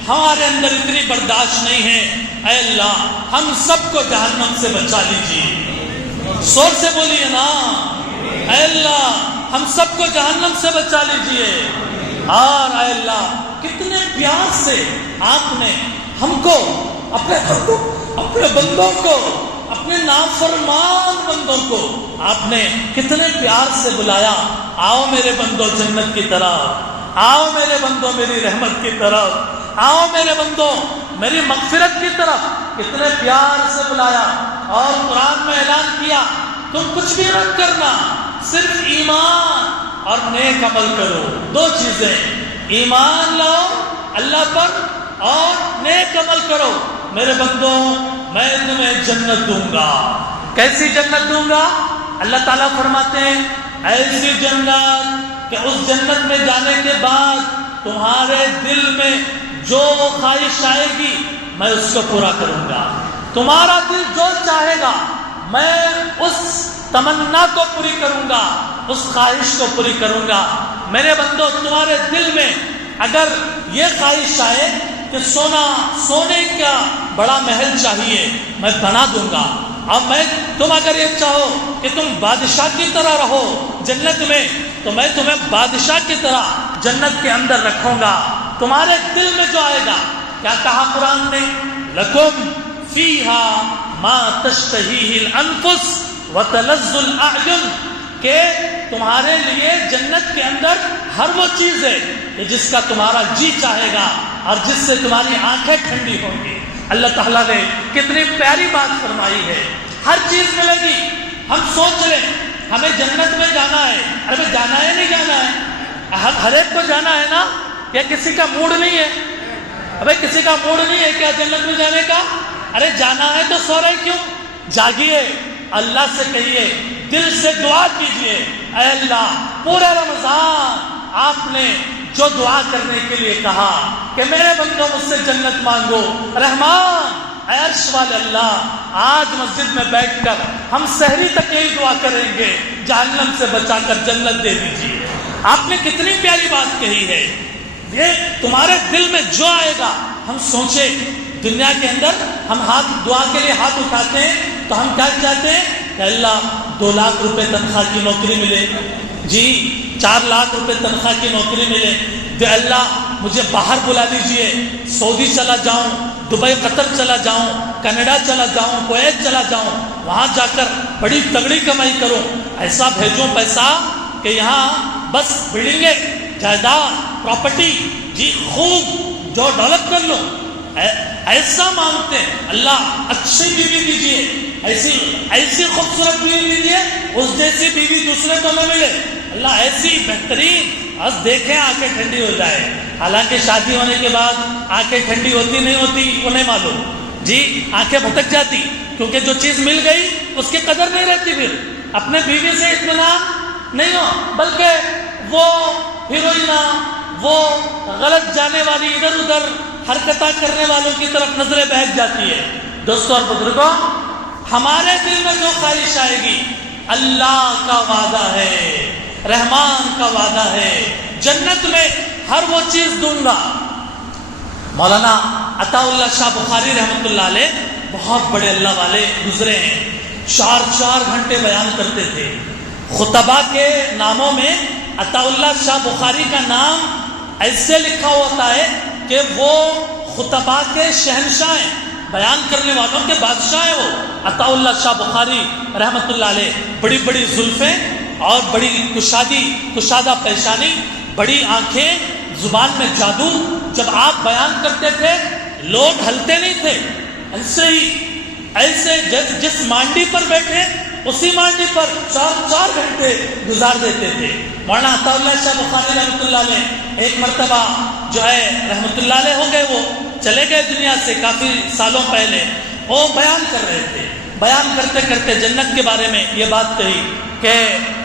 ہمارے اندر اتنی برداشت نہیں ہے۔ اے اللہ ہم سب کو جہنم سے بچا لیجیے، زور سے بولیے نا، اے اللہ ہم سب کو جہنم سے بچا لیجیے۔ اور اے اللہ کتنے پیار سے آپ نے ہم کو، اپنے بندوں کو، اپنے نافرمان بندوں کو آپ نے کتنے پیار سے بلایا، آؤ میرے بندو جنت کی طرف، آؤ میرے بندو میری رحمت کی طرف، آؤ میرے بندو میری مغفرت کی طرف، کتنے پیار سے بلایا۔ اور قرآن میں اعلان کیا تم کچھ بھی مت کرنا، صرف ایمان اور نیک عمل کرو۔ دو چیزیں، ایمان لاؤ اللہ پر اور نیک عمل کرو۔ میرے بندو میں تمہیں جنت دوں گا۔ کیسی جنت دوں گا؟ اللہ تعالیٰ فرماتے ہیں ایسی جنت کہ اس جنت میں جانے کے بعد تمہارے دل میں جو خواہش آئے گی میں اس کو پورا کروں گا۔ تمہارا دل جو چاہے گا میں اس تمنا کو پوری کروں گا، اس خواہش کو پوری کروں گا۔ میرے بندو تمہارے دل میں اگر یہ خواہش آئے کہ سونے کا بڑا محل چاہیے میں بنا دوں گا، اور تم اگر یہ چاہو کہ تم بادشاہ کی طرح رہو جنت میں تو میں تمہیں بادشاہ کی طرح جنت کے اندر رکھوں گا۔ تمہارے دل میں جو آئے گا، کیا کہا قرآن نے؟ لکم فیہا ما تشتہیہ الانفس وتلذ الاعین، کہ تمہارے لیے جنت کے اندر ہر وہ چیز ہے کہ جس کا تمہارا جی چاہے گا اور جس سے تمہاری آنکھیں ٹھنڈی ہوں گی۔ اللہ تعالیٰ نے کتنی پیاری بات فرمائی ہے، ہر چیز ملے گی۔ ہم سوچ لیں ہمیں جنت میں جانا ہے، ارے جانا ہے نہیں جانا ہے؟ ہر ایک کو جانا ہے نا، یا کسی کا موڈ نہیں ہے؟ ابے کسی کا موڈ نہیں ہے کیا جنت میں جانے کا؟ ارے جانا ہے تو سو رہے کیوں؟ جاگیے، اللہ سے کہیے، دل سے دعا کیجیے، اے اللہ پورا رمضان آپ نے جو دعا کرنے کے لیے کہا کہ میرے بندوں مجھ سے جنت مانگو، رحمان اے عرش والے اللہ، آج مسجد میں بیٹھ کر ہم سحری تک یہی دعا کریں گے، جہنم سے بچا کر جنت دے دیجیے۔ آپ نے کتنی پیاری بات کہی ہے، یہ تمہارے دل میں جو آئے گا ہم سوچیں۔ دنیا کے اندر ہم دعا کے لیے ہاتھ اٹھاتے ہیں تو ہم کیا چاہتے ہیں کہ اللہ 2 لاکھ روپے تنخواہ کی نوکری ملے، جی 4 لاکھ روپے تنخواہ کی نوکری ملے، کہ اللہ مجھے باہر بلا دیجئے، سعودی چلا جاؤں، دبئی قطر چلا جاؤں، کینیڈا چلا جاؤں، کویت چلا جاؤں، وہاں جا کر بڑی تگڑی کمائی کروں، ایسا بھیجوں پیسہ کہ یہاں بس بلڈنگیں، جائیداد، پراپرٹی، جی خوب جو ڈیولپ کر لو، ایسا مانگتے ہیں۔ اللہ اچھی بیوی دیجیے، ایسی خوبصورت بیوی دیجیے، اس جیسی بیوی دوسرے کو نہ ملے، اللہ ایسی بہترین، بس دیکھیں آنکھیں ٹھنڈی ہو جائے۔ حالانکہ شادی ہونے کے بعد آنکھیں ٹھنڈی ہوتی نہیں ہوتی وہ نہیں معلوم، جی آنکھیں بھٹک جاتی، کیونکہ جو چیز مل گئی اس کی قدر نہیں رہتی، پھر اپنے بیوی سے اطمینان نہیں ہو، بلکہ وہ ہیروئنہ، وہ غلط جانے والی ادھر ادھر حرکتیں کرنے والوں کی طرف نظریں بہک جاتی ہے۔ دوستوں اور بزرگوں، ہمارے دل میں جو خواہش آئے گی، اللہ کا وعدہ ہے، رحمان کا وعدہ ہے، جنت میں ہر وہ چیز دوں گا۔ مولانا عطا اللہ شاہ بخاری رحمۃ اللہ علیہ بہت بڑے اللہ والے گزرے ہیں، 4 گھنٹے بیان کرتے تھے۔ خطبہ کے ناموں میں عطا اللہ شاہ بخاری کا نام ایسے لکھا ہوتا ہے کہ وہ خطبہ کے شہنشاہ ہیں، بیان کرنے والوں کے بادشاہ ہیں وہ عطا اللہ شاہ بخاری رحمۃ اللہ علیہ۔ بڑی بڑی زلفیں اور بڑی کشادہ پیشانی، بڑی آنکھیں، زبان میں جادو، جب آپ بیان کرتے تھے لوگ ہلتے نہیں تھے، ایسے جس مانڈی پر بیٹھے اسی مانڈی پر 4 گھنٹے گزار دیتے تھے۔ مولانا عطا اللہ شاہ بخاری رحمۃ اللہ علیہ ایک مرتبہ جو ہے رحمۃ اللہ علیہ ہو گئے، وہ چلے گئے دنیا سے کافی سالوں پہلے، وہ بیان کر رہے تھے، بیان کرتے کرتے جنت کے بارے میں یہ بات کہی کہ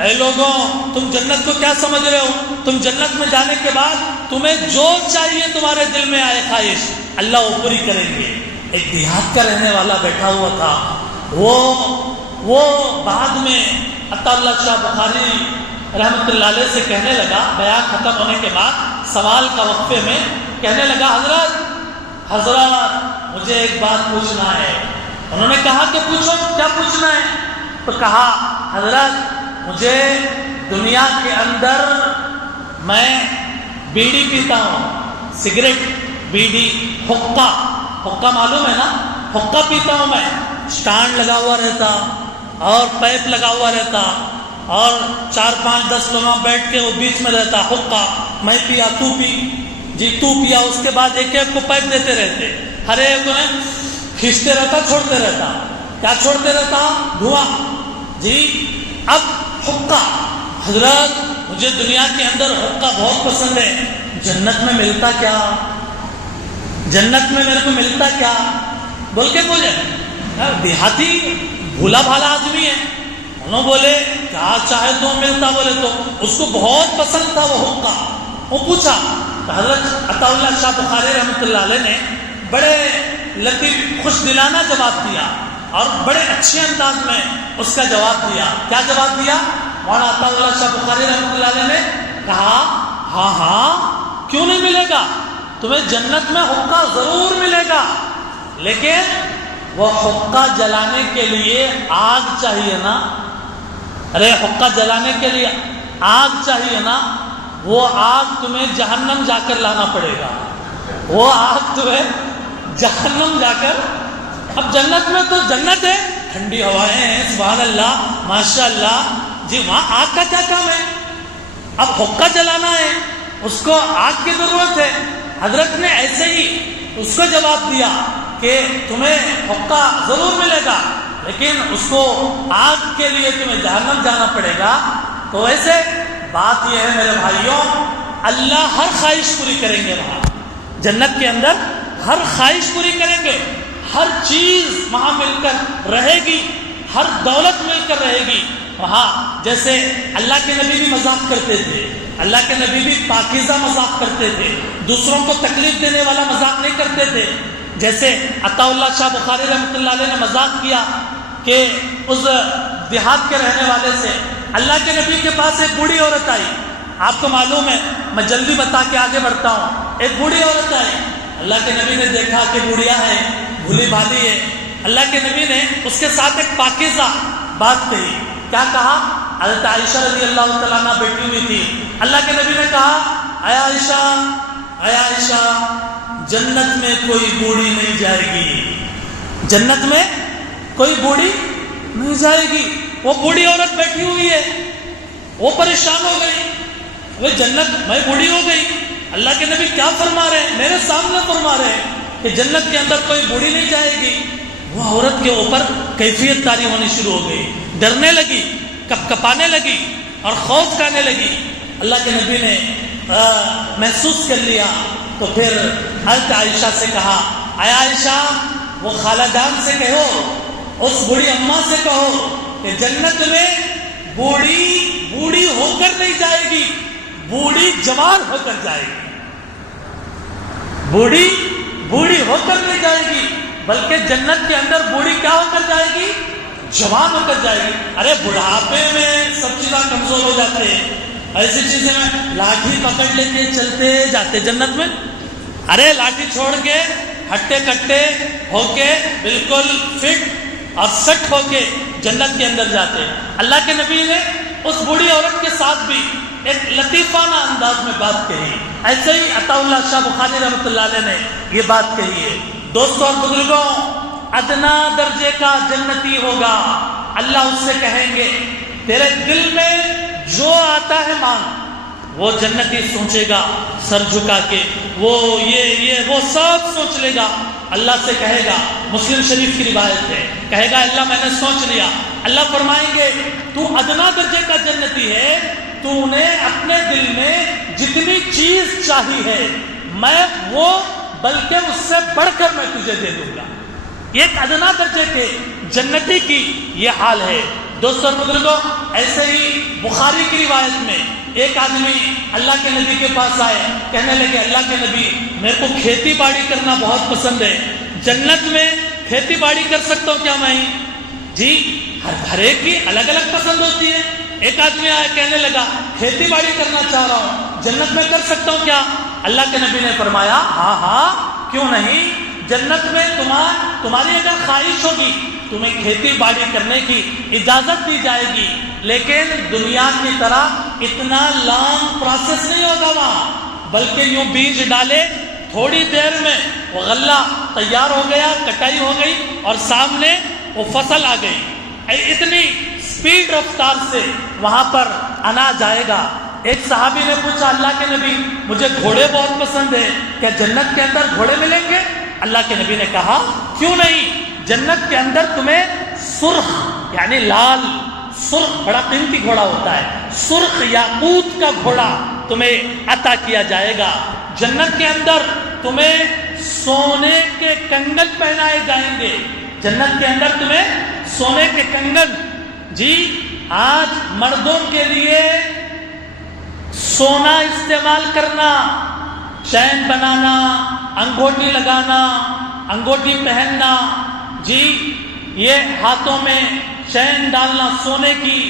اے لوگوں، تم جنت کو کیا سمجھ رہے ہو؟ تم جنت میں جانے کے بعد تمہیں جو چاہیے تمہارے دل میں آئے خواہش، اللہ وہ پوری کریں گے۔ ایک دیہات کا رہنے والا بیٹھا ہوا تھا، وہ بعد میں عطا اللہ شاہ بخاری رحمۃ اللہ علیہ سے کہنے لگا، بیان ختم ہونے کے بعد سوال کا وقفے میں کہنے لگا، حضرت مجھے ایک بات پوچھنا ہے۔ انہوں نے کہا کہ پوچھو، کیا پوچھنا ہے؟ تو کہا حضرت مجھے دنیا کے اندر میں بیڑی پیتا ہوں، سگریٹ، بیڑی، حقہ معلوم ہے نا، حقہ پیتا ہوں میں، سٹینڈ لگا ہوا رہتا اور پائپ لگا ہوا رہتا اور 4 5 10 لوگ بیٹھ کے وہ بیچ میں رہتا، حقہ میں پیا تو پی، جی تو پیا، اس کے بعد ایک ایک کو پائپ دیتے رہتے، ہر ایک کو کھینچتے رہتا، چھوڑتے رہتا، کیا چھوڑتے رہتا؟ دھواں، جی۔ اب حقہ، حضرت مجھے دنیا کے اندر حقہ بہت پسند ہے، جنت میں ملتا کیا؟ جنت میں میرے کو ملتا کیا؟ بول کے بولے، دیہاتی بھولا بھالا آدمی ہے، انہوں بولے کیا چاہے تو ملتا، بولے تو اس کو بہت پسند تھا وہ حقہ۔ وہ پوچھا تو حضرت عطا اللہ شاہ بخاری رحمۃ اللہ علیہ نے بڑے لطیف خوش دلانہ جواب دیا اور بڑے اچھے انداز میں اس کا جواب دیا۔ کیا جواب دیا؟ مولانا عطا اللہ شاہ بخاری رحمۃ اللہ علیہ نے کہا، ہاں کیوں نہیں ملے گا، تمہیں جنت میں حقہ ضرور ملے گا، لیکن وہ حقہ جلانے کے لیے آگ چاہیے نا، ارے حقہ جلانے کے لیے آگ چاہیے نا، وہ آگ تمہیں جہنم جا کر لانا پڑے گا، وہ آگ تمہیں جہنم جا کر، اب جنت میں تو جنت ہے، ٹھنڈی ہوائیں ہیں، سبحان اللہ، ماشاء اللہ، جی وہاں آگ کا کیا کام ہے؟ اب حقہ جلانا ہے، اس کو آگ کی ضرورت ہے۔ حضرت نے ایسے ہی اس کو جواب دیا کہ تمہیں حقہ ضرور ملے گا، لیکن اس کو آگ کے لیے تمہیں جہنم جانا پڑے گا۔ تو ایسے بات یہ ہے میرے بھائیوں، اللہ ہر خواہش پوری کریں گے وہاں جنت کے اندر، ہر خواہش پوری کریں گے، ہر چیز وہاں مل کر رہے گی، ہر دولت مل کر رہے گی وہاں. جیسے اللہ کے نبی بھی مذاق کرتے تھے، اللہ کے نبی بھی پاکیزہ مذاق کرتے تھے، دوسروں کو تکلیف دینے والا مذاق نہیں کرتے تھے. جیسے عطا اللہ شاہ بخاری رحمۃ اللہ علیہ نے مذاق کیا کہ اس دیہات کے رہنے والے سے اللہ کے نبی کے پاس ایک بوڑھی عورت آئی. آپ کو معلوم ہے، میں جلدی بتا کے آگے بڑھتا ہوں. ایک بوڑھی عورت آئی، اللہ کے نبی نے دیکھا کہ بوڑھیا ہے، بھولی بھالی ہے. اللہ کے نبی نے اس کے ساتھ ایک پاکیزہ بات کہی. کیا کہا؟ حضرت عائشہ رضی اللہ تعالیٰ عنہ بیٹھی ہوئی تھی. اللہ کے نبی نے کہا، اے عائشہ، اے عائشہ، جنت میں کوئی بوڑھی نہیں جائے گی، جنت میں کوئی بوڑھی نہیں جائے گی. وہ بوڑھی عورت بیٹھی ہوئی ہے، وہ پریشان ہو گئی، وہ جنت میں بوڑھی ہو گئی. اللہ کے نبی کیا فرما رہے ہیں؟ میرے سامنے فرما رہے ہیں کہ جنت کے اندر کوئی بوڑھی نہیں جائے گی. وہ عورت کے اوپر کیفیت طاری ہونی شروع ہو گئی، ڈرنے لگی، کپ کپانے لگی اور خوف کھانے لگی. اللہ کے نبی نے محسوس کر لیا تو پھر حضرت عائشہ سے کہا، اے عائشہ، وہ خالہ جان سے کہو، اس بوڑھی اماں سے کہو کہ جنت میں بوڑھی ہو کر نہیں جائے گی، بوڑھی جوان ہو کر جائے گی. بوڑھی ہو کر نہیں جائے گی، بلکہ جنت کے اندر بوڑھی کیا ہو کر جائے گی؟ جوان ہو کر جائے گی. ارے بڑھاپے میں سب چیزیں کمزور ہو جاتے ہیں، ایسی چیزیں میں لاٹھی پکڑ لے کے چلتے جاتے جنت میں. ارے لاٹھی چھوڑ کے ہٹے کٹے ہو کے بالکل فٹ اور سٹ ہو کے جنت کے اندر جاتے. اللہ کے نبی نے اس بوڑھی عورت کے ساتھ بھی ایک لطیفانہ انداز میں بات کہی. ایسے ہی عطا اللہ شاہ بخاری رحمۃ اللہ علیہ نے یہ بات کہی ہے. دوستوں اور بزرگوں، ادنا درجے کا جنتی ہوگا. اللہ اس سے کہیں گے تیرے دل میں جو آتا ہے مانگ. وہ جنتی سوچے گا سر جھکا کے، وہ وہ سب سوچ لے گا. اللہ سے کہے گا، مسلم شریف کی روایت ہے، کہے گا اللہ میں نے سوچ لیا. اللہ فرمائیں گے تو ادنا درجے کا جنتی ہے، تو نے اپنے دل میں جتنی چیز چاہی ہے میں وہ بلکہ اس سے بڑھ کر میں تجھے دے دوں گا. ایک ادنا درجے کے جنتی کی یہ حال ہے. دوستوں اور بزرگوں، ایسے ہی بخاری کی روایت میں ایک آدمی اللہ کے نبی کے پاس آئے، کہنے لگے اللہ کے نبی میرے کو کھیتی باڑی کرنا بہت پسند ہے، جنت میں کھیتی باڑی کر سکتا ہوں کیا میں؟ جی، ہر ایک کی الگ الگ پسند ہوتی ہے. ایک آدمی آیا کہنے لگا کھیتی باڑی کرنا چاہ رہا ہوں، جنت میں کر سکتا ہوں کیا؟ اللہ کے نبی نے فرمایا ہاں کیوں نہیں، جنت میں تمہاری اگر خواہش ہوگی تمہیں کھیتی باڑی کرنے کی اجازت دی جائے گی، لیکن دنیا کی طرح اتنا لانگ پروسیس نہیں ہوگا وہاں، بلکہ یوں بیج ڈالے تھوڑی دیر میں وہ غلہ تیار ہو گیا، کٹائی ہو گئی اور سامنے وہ فصل آ گئی. اتنی سپیڈ رفتار سے وہاں پر اناج آئے گا. ایک صحابی نے پوچھا اللہ کے نبی مجھے گھوڑے بہت پسند ہے، کیا جنت کے اندر گھوڑے ملیں گے؟ اللہ کے نبی نے کہا کیوں نہیں، جنت کے اندر تمہیں سرخ یعنی لال سرخ بڑا قیمتی گھوڑا ہوتا ہے، سرخ یاقوت کا گھوڑا تمہیں عطا کیا جائے گا. جنت کے اندر تمہیں سونے کے کنگن پہنائے جائیں گے، جنت کے اندر تمہیں سونے کے کنگن. جی آج مردوں کے لیے سونا استعمال کرنا، چین بنانا، انگوٹھی لگانا، انگوٹھی پہننا، جی یہ ہاتھوں میں چین ڈالنا سونے کی،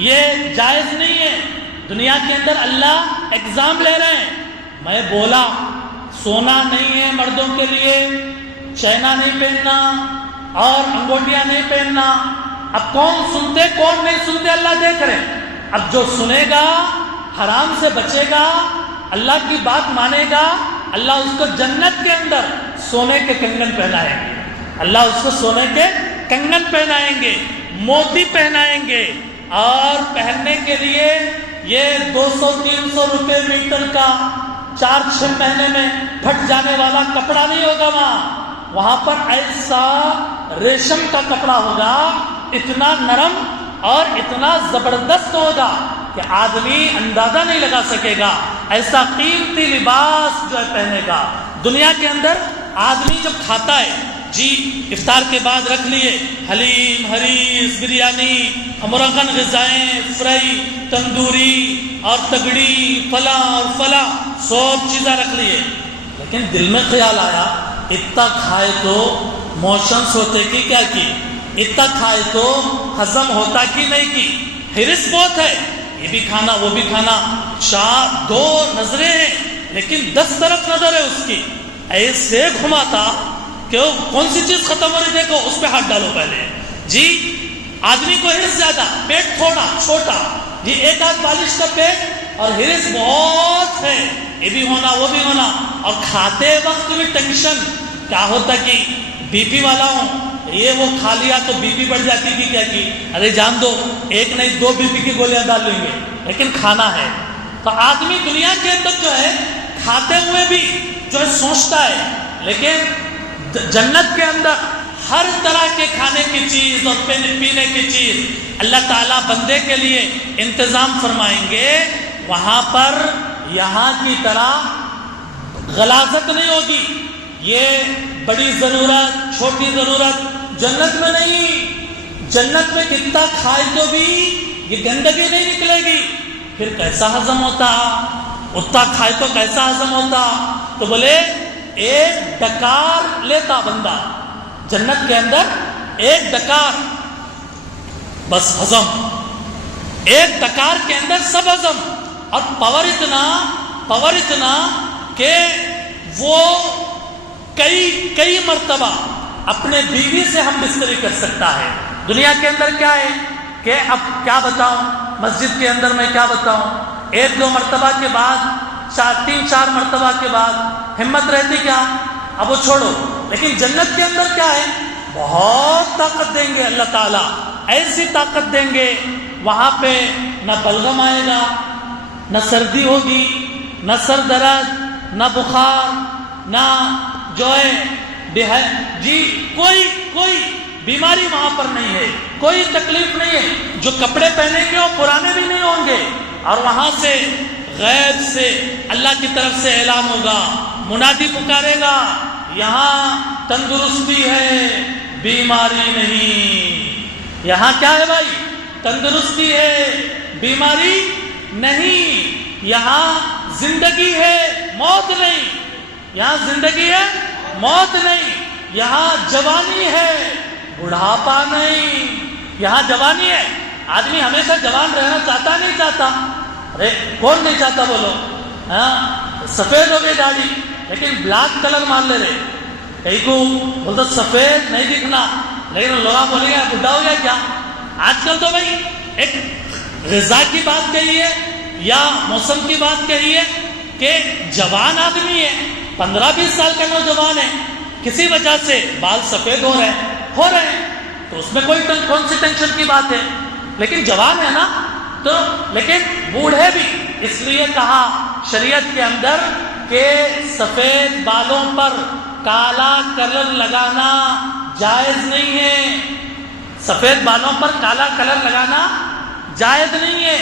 یہ جائز نہیں ہے. دنیا کے اندر اللہ ایگزام لے رہے ہیں. میں بولا سونا نہیں ہے مردوں کے لیے، چینا نہیں پہننا اور انگوٹھیاں نہیں پہننا. اب کون سنتے کون نہیں سنتے اللہ دیکھ رہے. اب جو سنے گا حرام سے بچے گا، اللہ کی بات مانے گا، اللہ اس کو جنت کے اندر سونے کے کنگن پہنائیں گے. اللہ اس کو سونے کے کنگن پہنائیں گے، موتی پہنائیں گے، اور پہننے کے لیے یہ 200-300 روپے میٹر کا 4-6 مہینے میں پھٹ جانے والا کپڑا نہیں ہوگا. وہاں پر ایسا ریشم کا کپڑا ہوگا، اتنا نرم اور اتنا زبردست ہوگا کہ آدمی اندازہ نہیں لگا سکے گا. ایسا قیمتی لباس جو ہے پہنے گا. دنیا کے اندر آدمی جب کھاتا ہے جی افطار کے بعد رکھ لیے حلیم حریص بریانی مرغن غذائیں فرائی تندوری اور تگڑی فلاں اور فلاں سب چیزیں رکھ لیے، لیکن دل میں خیال آیا اتنا کھائے تو موشنس ہوتے کی کیا کی، اتنا کھائے تو ہضم ہوتا کی نہیں کی، حرص بہت ہے یہ بھی کھانا وہ بھی کھانا، دو نظریں ہیں لیکن 10 طرف نظر ہے اس کی، ایسے گھماتا کہ وہ کون سی چیز ختم ہو رہی دیکھو اس پہ ہاتھ ڈالو پہلے جی۔ آدمی کو حرص زیادہ، پیٹ تھوڑا چھوٹا جی، ایک آدھ بالش کا پیٹ اور حرص بہت ہے، یہ بھی ہونا وہ بھی ہونا، اور کھاتے وقت بھی ٹینشن کیا ہوتا کہ بی پی والا ہوں یہ وہ کھا لیا تو بی پی بڑھ جاتی کہ کیا کی، ارے جان دو ایک نہیں 2 بی پی کی گولیاں ڈال لیں گے لیکن کھانا ہے۔ تو آدمی دنیا کے اندر جو ہے کھاتے ہوئے بھی جو ہے سوچتا ہے، لیکن جنت کے اندر ہر طرح کے کھانے کی چیز اور پینے کی چیز اللہ تعالیٰ بندے کے لیے انتظام فرمائیں گے، وہاں پر یہاں کی طرح غلاظت نہیں ہوگی، یہ بڑی ضرورت چھوٹی ضرورت جنت میں نہیں، جنت میں کتنا کھائے تو بھی یہ گندگی نہیں نکلے گی، پھر کیسا ہضم ہوتا، اتنا کھائے تو کیسا ہضم ہوتا، تو بولے 1 ڈکار لیتا بندہ جنت کے اندر، 1 ڈکار بس ہضم، 1 ڈکار کے اندر سب ہضم، اور پاور اتنا کہ وہ کئی مرتبہ اپنے بیوی سے ہم بستری کر سکتا ہے۔ دنیا کے اندر کیا ہے کہ اب کیا بتاؤں، مسجد کے اندر میں کیا بتاؤں، 1-2 مرتبہ کے بعد 3-4 مرتبہ کے بعد ہمت رہتی کیا، اب وہ چھوڑو، لیکن جنت کے اندر کیا ہے بہت طاقت دیں گے اللہ تعالیٰ، ایسی طاقت دیں گے وہاں پہ نہ بلغم آئے گا، نہ سردی ہوگی، نہ سر درد، نہ بخار، نہ جو ہے جی کوئی بیماری وہاں پر نہیں ہے، کوئی تکلیف نہیں ہے، جو کپڑے پہنیں گے وہ پرانے بھی نہیں ہوں گے، اور وہاں سے غیب سے اللہ کی طرف سے اعلان ہوگا، منادی پکارے گا یہاں تندرستی ہے بیماری نہیں، یہاں کیا ہے بھائی تندرستی ہے بیماری نہیں، یہاں زندگی ہے موت نہیں، یہاں زندگی ہے موت نہیں، یہاں جوانی ہے بڑھاپا نہیں، یہاں جوانی ہے، آدمی ہمیشہ جوان رہنا چاہتا نہیں چاہتا، ارے کون نہیں چاہتا بولو، ہاں سفید ہو گئی داڑھی لیکن بلیک کلر مان لے رہے، کئی کو بولتا سفید نہیں دکھنا، لیکن لوگ بولیں گے بڈھا ہو گیا کیا، آج کل تو بھائی ایک غذا کی بات کہی ہے یا موسم کی بات کہی ہے کہ جوان آدمی ہے 15-20 سال کا نوجوان ہے، کسی وجہ سے بال سفید ہو رہے ہیں تو اس میں کون سی ٹینشن کی بات ہے، لیکن جوان ہے نا تو، لیکن بوڑھے بھی اس لیے کہا شریعت کے اندر کہ سفید بالوں پر کالا کلر لگانا جائز نہیں ہے، سفید بالوں پر کالا کلر لگانا جائز نہیں ہے،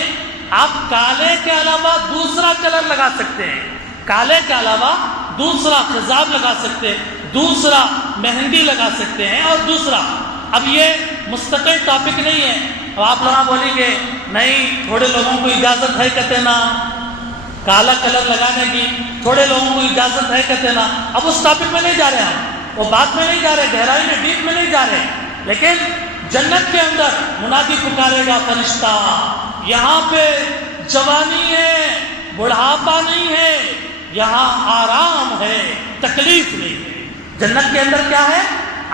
آپ کالے کے علاوہ دوسرا کلر لگا سکتے ہیں، کالے کے علاوہ دوسرا خضاب لگا سکتے ہیں، دوسرا مہندی لگا سکتے ہیں، اور دوسرا اب یہ مستقل ٹاپک نہیں ہے، اب آپ لوگ بولیں گے نہیں تھوڑے لوگوں کو اجازت ہے کہتے نا کالا کلر لگانے کی، تھوڑے لوگوں کو اجازت ہے کہتے نا، اب اس ٹاپک میں نہیں جا رہے ہم، وہ بات میں نہیں جا رہے، گہرائی میں ڈیپ میں نہیں جا رہے، لیکن جنت کے اندر منادی پکارے گا فرشتہ یہاں پہ جوانی ہے بڑھاپا نہیں ہے، یہاں آرام ہے تکلیف نہیں ہے، جنت کے اندر کیا ہے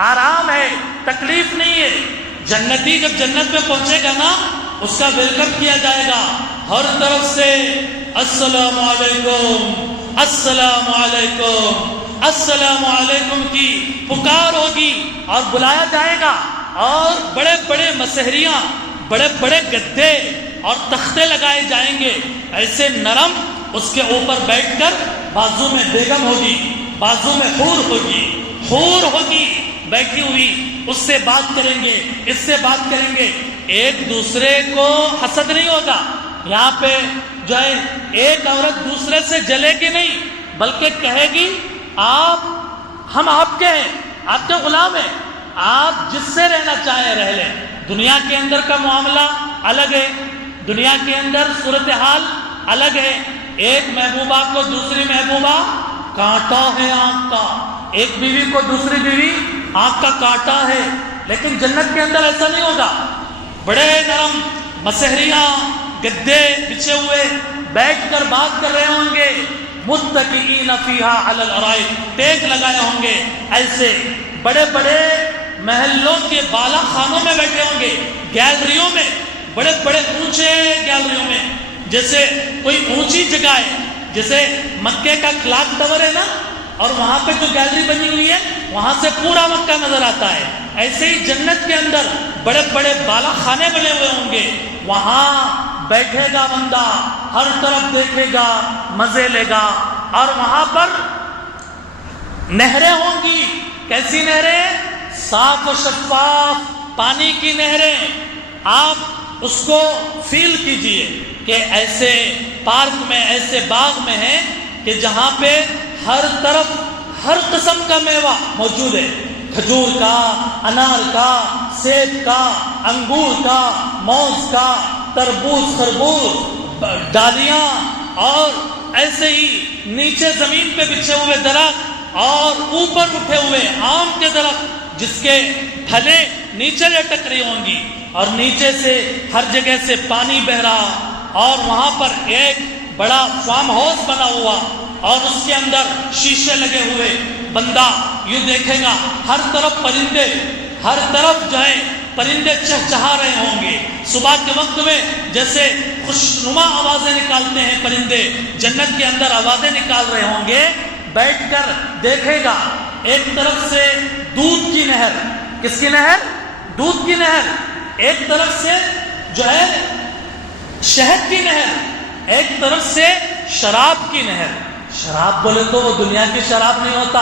آرام ہے تکلیف نہیں ہے، جنتی جب جنت میں پہنچے گا نا اس کا ویلکم کیا جائے گا ہر طرف سے، السلام علیکم السلام علیکم السلام علیکم کی پکار ہوگی اور بلایا جائے گا، اور بڑے بڑے مسہریاں بڑے بڑے گدے اور تختے لگائے جائیں گے ایسے نرم، اس کے اوپر بیٹھ کر بازو میں بیگم ہوگی، بازو میں حور ہوگی بیٹھی ہوئی، اس سے بات کریں گے اس سے بات کریں گے، ایک دوسرے کو حسد نہیں ہوگا، یہاں پہ جو ہے ایک عورت دوسرے سے جلے گی نہیں بلکہ کہے گی آپ ہم آپ کے ہیں، آپ کے غلام ہیں، آپ جس سے رہنا چاہیں رہ لیں۔ دنیا کے اندر کا معاملہ الگ ہے، دنیا کے اندر صورتحال الگ ہے۔ ایک محبوبہ کو دوسری محبوبہ کانٹا ہے آنکھ کا، ایک بیوی کو دوسری بیوی آنکھ کا کانٹا ہے، لیکن جنت کے اندر ایسا نہیں ہوگا۔ بڑے نرم مسہریاں گدے بچھے ہوئے بیٹھ کر بات کر رہے ہوں گے، متکئین فیہا علی الارائک، ٹیک لگائے ہوں گے، ایسے بڑے بڑے محلوں کے بالا خانوں میں بیٹھے ہوں گے، گیلریوں میں، بڑے بڑے اونچے گیلریوں میں، جیسے کوئی اونچی جگہ ہے، جیسے مکے کا کلاک ٹاور ہے نا، اور وہاں پہ جو گیلری بنی ہوئی ہے وہاں سے پورا مکہ نظر آتا ہے، ایسے ہی جنت کے اندر بڑے بڑے بالا خانے بنے ہوئے ہوں گے، وہاں بیٹھے گا بندہ، ہر طرف دیکھے گا، مزے لے گا، اور وہاں پر نہریں ہوں گی۔ کیسی نہریں؟ صاف و شفاف پانی کی نہریں۔ آپ اس کو فیل کیجئے کہ ایسے پارک میں، ایسے باغ میں ہیں کہ جہاں پہ ہر طرف ہر قسم کا میوہ موجود ہے، کھجور کا، انار کا، سیب کا، انگور کا، موز کا، تربوز، خربوز، ڈالیاں، اور ایسے ہی نیچے زمین پہ بچھے ہوئے درخت، اور اوپر اٹھے ہوئے آم کے درخت جس کے پھلیں نیچے لٹک رہی ہوں گی، اور نیچے سے ہر جگہ سے پانی بہ رہا، اور وہاں پر ایک بڑا فارم ہاؤس بنا ہوا، اور اس کے اندر شیشے لگے ہوئے۔ بندہ یوں دیکھے گا، ہر طرف پرندے، ہر طرف جو ہے پرندے چہچہا رہے ہوں گے۔ صبح کے وقت میں جیسے خوشنما آوازیں نکالتے ہیں پرندے، جنت کے اندر آوازیں نکال رہے ہوں گے۔ بیٹھ کر دیکھے گا، ایک طرف سے دودھ کی نہر، کس کی نہر؟ دودھ کی نہر، ایک طرف سے جو ہے شہد کی نہر، ایک طرف سے شراب کی نہر۔ شراب بولے تو وہ دنیا کی شراب نہیں ہوتا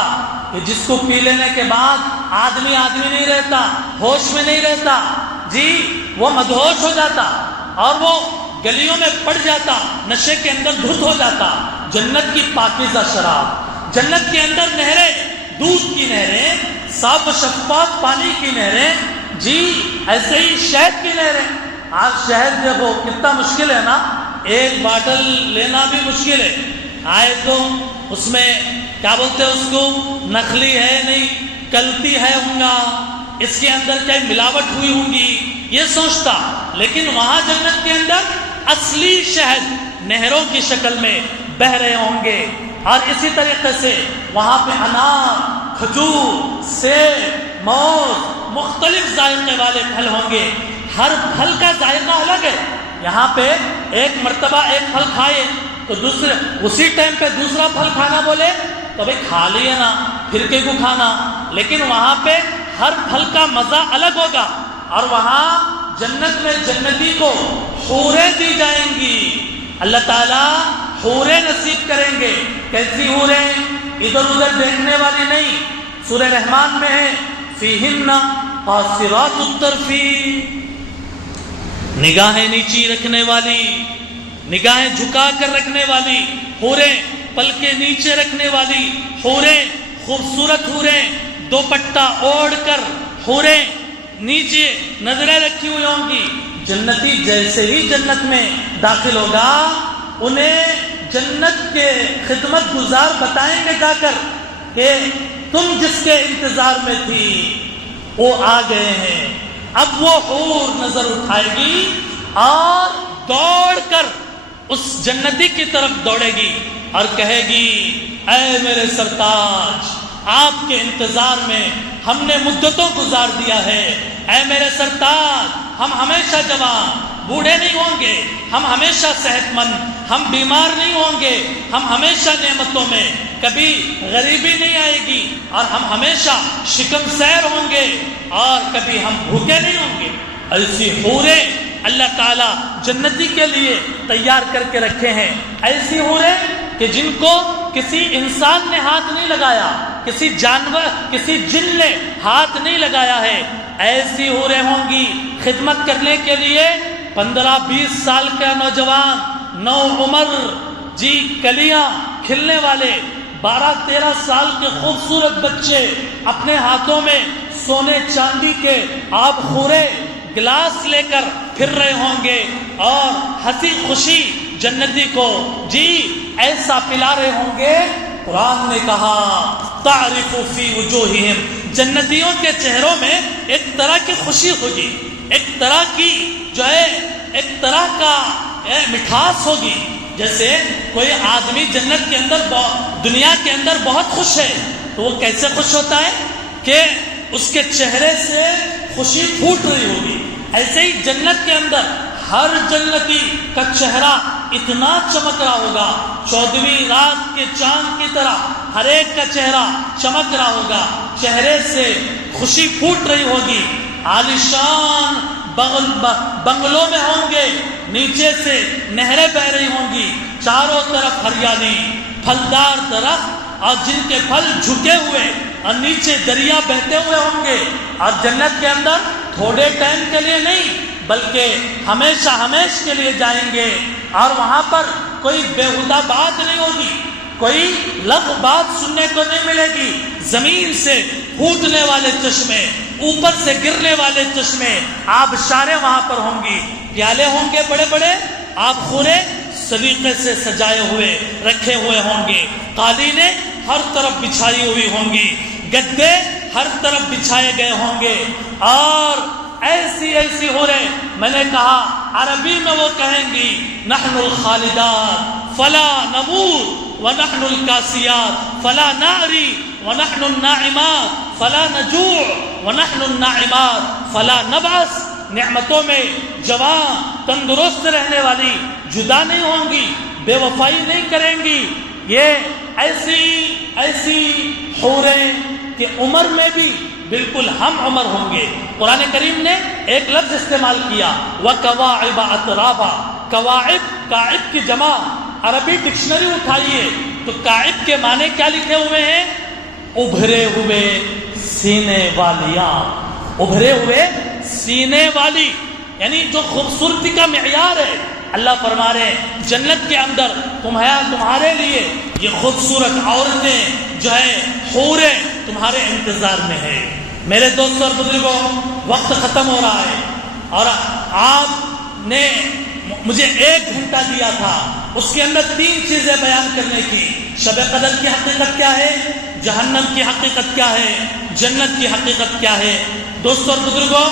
کہ جس کو پی لینے کے بعد آدمی نہیں رہتا، ہوش میں نہیں رہتا، جی وہ مدہوش ہو جاتا اور وہ گلیوں میں پڑ جاتا، نشے کے اندر دھت ہو جاتا۔ جنت کی پاکیزہ شراب، جنت کے اندر نہریں، دودھ کی نہریں، صاف و شفاف پانی کی نہریں، جی ایسے ہی شہد کی نہریں۔ آج شہد دیکھو کتنا مشکل ہے نا، ایک باٹل لینا بھی مشکل ہے۔ آئے تو اس میں کیا بولتے ہیں اس کو، نقلی ہے نہیں، کلتی ہے ہوں گا، اس کے اندر کیا ملاوٹ ہوئی ہوں گی، یہ سوچتا، لیکن وہاں جنت کے اندر اصلی شہد نہروں کی شکل میں بہ رہے ہوں گے۔ اور اسی طریقے سے وہاں پہ انار، کھجور، سیب، موز، مختلف ذائقے والے پھل ہوں گے۔ ہر پھل کا ذائقہ الگ ہے۔ یہاں پہ ایک مرتبہ ایک پھل کھائے تو دوسرے اسی ٹائم پہ دوسرا پھل کھانا بولے تو بھائی کھا لیے نا، پھر کے کو کھانا، لیکن وہاں پہ ہر پھل کا مزہ الگ ہوگا۔ اور وہاں جنت میں جنتی کو حوریں دی جائیں گی، اللہ تعالیٰ حوریں نصیب کریں گے۔ کیسی حوریں؟ ادھر ادھر دیکھنے والی نہیں، سورہ رحمان میں ہے فیہن قاصرات الطرف، نگاہیں نیچی رکھنے والی، نگاہیں جھکا کر رکھنے والی حوریں، پلکیں نیچے رکھنے والی حوریں، خوبصورت حوریں، دوپٹہ اوڑھ کر حوریں نیچے نظریں رکھی ہوئی ہوں گی۔ جنتی جیسے ہی جنت میں داخل ہوگا، انہیں جنت کے خدمت گزار بتائیں گے جا کر کہ تم جس کے انتظار میں تھی وہ آ گئے ہیں۔ اب وہ حور نظر اٹھائے گی اور دوڑ کر اس جنتی کی طرف دوڑے گی اور کہے گی اے میرے سرتاج، آپ کے انتظار میں ہم نے مدتوں گزار دیا ہے، اے میرے سرتاج ہم ہمیشہ جوان، بوڑھے نہیں ہوں گے، ہم ہمیشہ صحت مند، ہم بیمار نہیں ہوں گے، ہم ہمیشہ نعمتوں میں، کبھی غریبی نہیں آئے گی، اور ہم ہمیشہ شکم سیر ہوں گے، اور کبھی ہم بھوکے نہیں ہوں گے۔ ایسی حوریں اللہ تعالیٰ جنتی کے لیے تیار کر کے رکھے ہیں، ایسی حوریں کہ جن کو کسی انسان نے ہاتھ نہیں لگایا، کسی جانور، کسی جن نے ہاتھ نہیں لگایا ہے۔ ایسی حوریں ہوں گی خدمت کرنے کے لیے 15-20 سال کا نوجوان، نو عمر، جی کلیاں کھلنے والے 12-13 سال کے خوبصورت بچے اپنے ہاتھوں میں سونے چاندی کے آب خورے گلاس لے کر پھر رہے ہوں گے اور ہنسی خوشی جنتی کو جی ایسا پلا رہے ہوں گے. قرآن نے کہا تعرف فی وجوہہم، جنتیوں کے چہروں میں ایک طرح کی خوشی ہوگی، ایک طرح کی جو ہے ایک طرح کا مٹھاس ہوگی. جیسے کوئی آدمی جنت کے اندر دنیا کے اندر بہت خوش ہے تو وہ کیسے خوش ہوتا ہے کہ اس کے چہرے سے خوشی پھوٹ رہی ہوگی. ایسے ہی جنت کے اندر ہر جنتی کا چہرہ اتنا چمک رہا ہوگا، 14ویں رات کے چاند کی طرح ہر ایک کا چہرہ چمک رہا ہوگا، چہرے سے خوشی پھوٹ رہی ہوگی. عالیشان بنگلوں میں ہوں گے، نیچے سے نہریں بہ رہی ہوں گی، چاروں طرف ہریالی، پھلدار درخت اور جن کے پھل جھکے ہوئے اور نیچے دریا بہتے ہوئے ہوں گے. اور جنت کے اندر تھوڑے ٹائم کے لیے نہیں بلکہ ہمیشہ ہمیش کے لیے جائیں گے اور وہاں پر کوئی بیہودہ بات نہیں ہوگی، کوئی لغو بات سننے کو نہیں ملے گی. زمین سے پھوٹنے والے چشمے، اوپر سے گرنے والے چشمے، آبشاریں وہاں پر ہوں گی، پیالے ہوں گے بڑے بڑے آب خورے سلیقے سے سجائے ہوئے رکھے ہوئے ہوں گے، قالینیں ہر طرف بچھائی ہوئی ہوں گی، گدے ہر طرف بچھائے گئے ہوں گے. اور ایسی ہو رہے، میں نے کہا عربی میں وہ کہیں گی نحن الخالدات فلا نموت ونحن الکاسیات فلا نعری ونحن الناعمات فلا نجوع ونحن الناعمات فلا نبعث. نعمتوں میں جوان تندرست رہنے والی جدا نہیں ہوں گی، بے وفائی نہیں کریں گی. یہ ایسی حوریں کہ عمر میں بھی بالکل ہم عمر ہوں گے. قرآن کریم نے ایک لفظ استعمال کیا وَكَوَاعِبَ أَتْرَابًا. کاعب کی جمع عربی ڈکشنری اٹھائیے تو کاعب کے معنی کیا لکھے ہوئے ہیں؟ ابھرے ہوئے سینے والیاں، ابھرے ہوئے سینے والی، یعنی جو خوبصورتی کا معیار ہے. اللہ فرما رہے ہیں جنت کے اندر تمہارے لیے یہ خوبصورت عورتیں جو ہے حوریں تمہارے انتظار میں ہے. میرے دوستوں اور بزرگوں، وقت ختم ہو رہا ہے اور آپ نے مجھے 1 گھنٹہ دیا تھا، اس کے اندر 3 چیزیں بیان کرنے کی. شب قدر کی حقیقت کیا ہے، جہنم کی حقیقت کیا ہے، جنت کی حقیقت کیا ہے. دوستوں اور بزرگوں،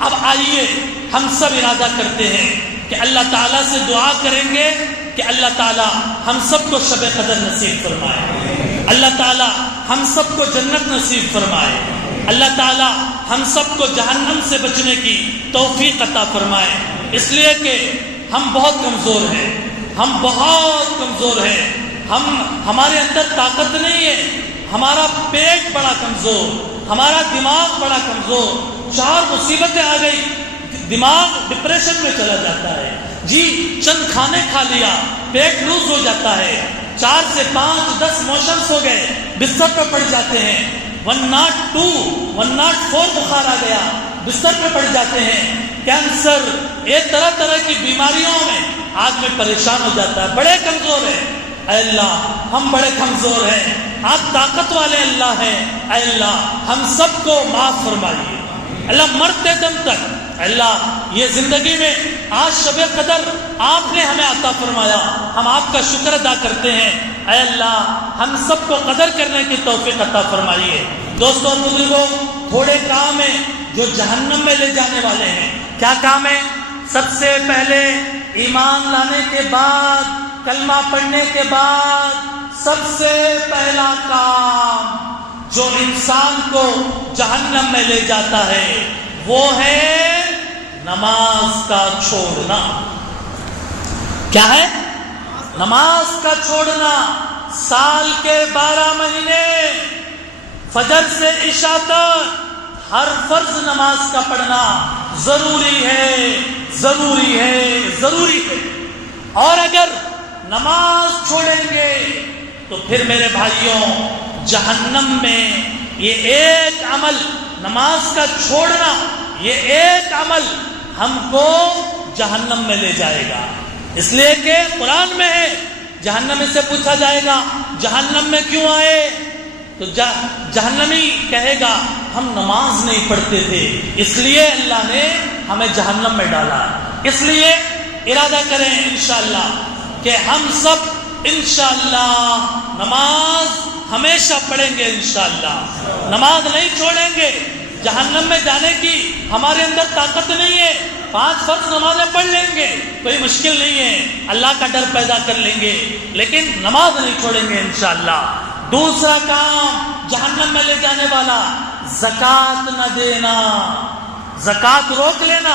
اب آئیے ہم سب ارادہ کرتے ہیں کہ اللہ تعالیٰ سے دعا کریں گے کہ اللہ تعالیٰ ہم سب کو شب قدر نصیب فرمائے، اللہ تعالیٰ ہم سب کو جنت نصیب فرمائے، اللہ تعالیٰ ہم سب کو جہنم سے بچنے کی توفیق عطا فرمائے. اس لیے کہ ہم بہت کمزور ہیں، ہم بہت کمزور ہیں، ہمارے اندر طاقت نہیں ہے، ہمارا پیٹ بڑا کمزور، ہمارا دماغ بڑا کمزور. 4 مصیبتیں آ گئی، دماغ ڈپریشن میں چلا جاتا ہے. جی چند کھانے کھا لیا پیٹ لوز ہو جاتا ہے، 4 سے 5 10 موشنز ہو گئے، بستر پہ پڑ جاتے ہیں. 102 104 بخار آ گیا، بستر پہ پڑ جاتے ہیں. کینسر، یہ طرح کی بیماریوں میں آدمی پریشان ہو جاتا ہے. بڑے کمزور ہیں. اے اللہ ہم بڑے کمزور ہیں، آپ طاقت والے اللہ ہیں. اے اللہ ہم سب کو معاف فرمائیے. اللہ مرتے دم تک اللہ یہ زندگی میں آج شب قدر آپ نے ہمیں عطا فرمایا، ہم آپ کا شکر ادا کرتے ہیں. اے اللہ ہم سب کو قدر کرنے کی توفیق عطا فرمائیے. دوستوں اور بزرگوں، تھوڑے کام ہیں جو جہنم میں لے جانے والے ہیں. کیا کام ہے؟ سب سے پہلے ایمان لانے کے بعد، کلمہ پڑھنے کے بعد سب سے پہلا کام جو انسان کو جہنم میں لے جاتا ہے وہ ہے نماز کا چھوڑنا. کیا ہے؟ نماز کا چھوڑنا. سال کے 12 مہینے فجر سے عشاء تک ہر فرض نماز کا پڑھنا ضروری ہے، ضروری ہے، ضروری ہے. اور اگر نماز چھوڑیں گے تو پھر میرے بھائیوں جہنم میں یہ ایک عمل، نماز کا چھوڑنا، یہ ایک عمل ہم کو جہنم میں لے جائے گا. اس لیے کہ قرآن میں ہے جہنمی سے پوچھا جائے گا جہنم میں کیوں آئے؟ تو جہنمی کہے گا ہم نماز نہیں پڑھتے تھے اس لیے اللہ نے ہمیں جہنم میں ڈالا۔ اس لیے ارادہ کریں انشاءاللہ کہ ہم سب انشاءاللہ نماز ہمیشہ پڑھیں گے، انشاءاللہ نماز نہیں چھوڑیں گے۔ جہنم میں جانے کی ہمارے اندر طاقت نہیں ہے، 5 فرض نمازیں پڑھ لیں گے، کوئی مشکل نہیں ہے، اللہ کا ڈر پیدا کر لیں گے، لیکن نماز نہیں چھوڑیں گے انشاءاللہ۔ دوسرا کام جہنم میں لے جانے والا، زکوٰۃ نہ دینا، زکوٰۃ روک لینا،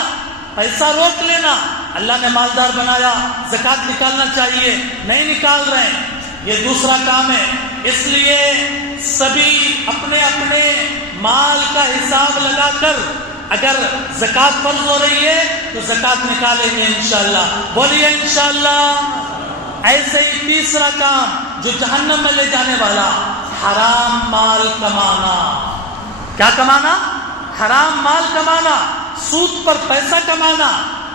پیسہ روک لینا۔ اللہ نے مالدار بنایا، زکوٰۃ نکالنا چاہیے، نہیں نکال رہے ہیں، یہ دوسرا کام ہے۔ اس لیے سبھی اپنے اپنے مال کا حساب لگا کر اگر زکوٰۃ فرض ہو رہی ہے تو زکوٰۃ نکالیں گے انشاءاللہ، بولیے انشاءاللہ۔ ایسے ہی تیسرا کام جو جہنم میں لے جانے والا، حرام مال کمانا۔ کیا کمانا؟ حرام مال کمانا، سود پر پیسہ کمانا،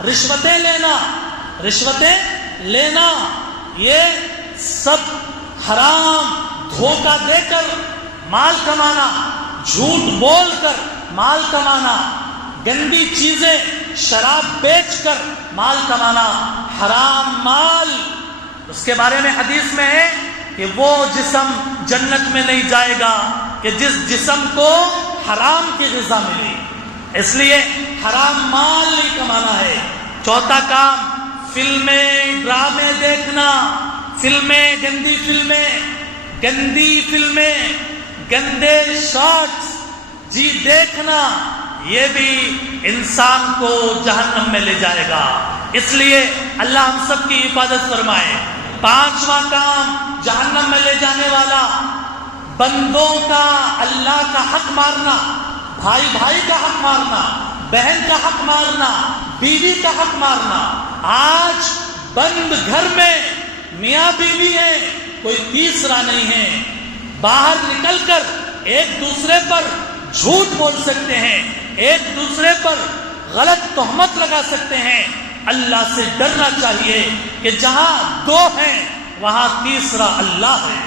رشوتیں لینا، یہ سب حرام، دھوکہ دے کر مال کمانا، جھوٹ بول کر مال کمانا، گندی چیزیں شراب بیچ کر مال کمانا، حرام مال۔ اس کے بارے میں حدیث میں ہے کہ وہ جسم جنت میں نہیں جائے گا کہ جس جسم کو حرام کی غذا ملی، اس لیے حرام مال نہیں کمانا ہے۔ چوتھا کام فلمیں، ڈرامے دیکھنا، گندی فلمیں، گندے شارٹس جی دیکھنا، یہ بھی انسان کو جہنم میں لے جائے گا۔ اس لیے اللہ ہم سب کی حفاظت فرمائے۔ پانچواں کام جہنم میں لے جانے والا، بندوں کا اللہ کا حق مارنا، بھائی کا حق مارنا، بہن کا حق مارنا، بیوی کا حق مارنا۔ آج بند گھر میں میاں بیوی ہیں، کوئی تیسرا نہیں ہے، باہر نکل کر ایک دوسرے پر جھوٹ بول سکتے ہیں، ایک دوسرے پر غلط تہمت لگا سکتے ہیں۔ اللہ سے ڈرنا چاہیے کہ جہاں 2 ہیں وہاں تیسرا اللہ ہے،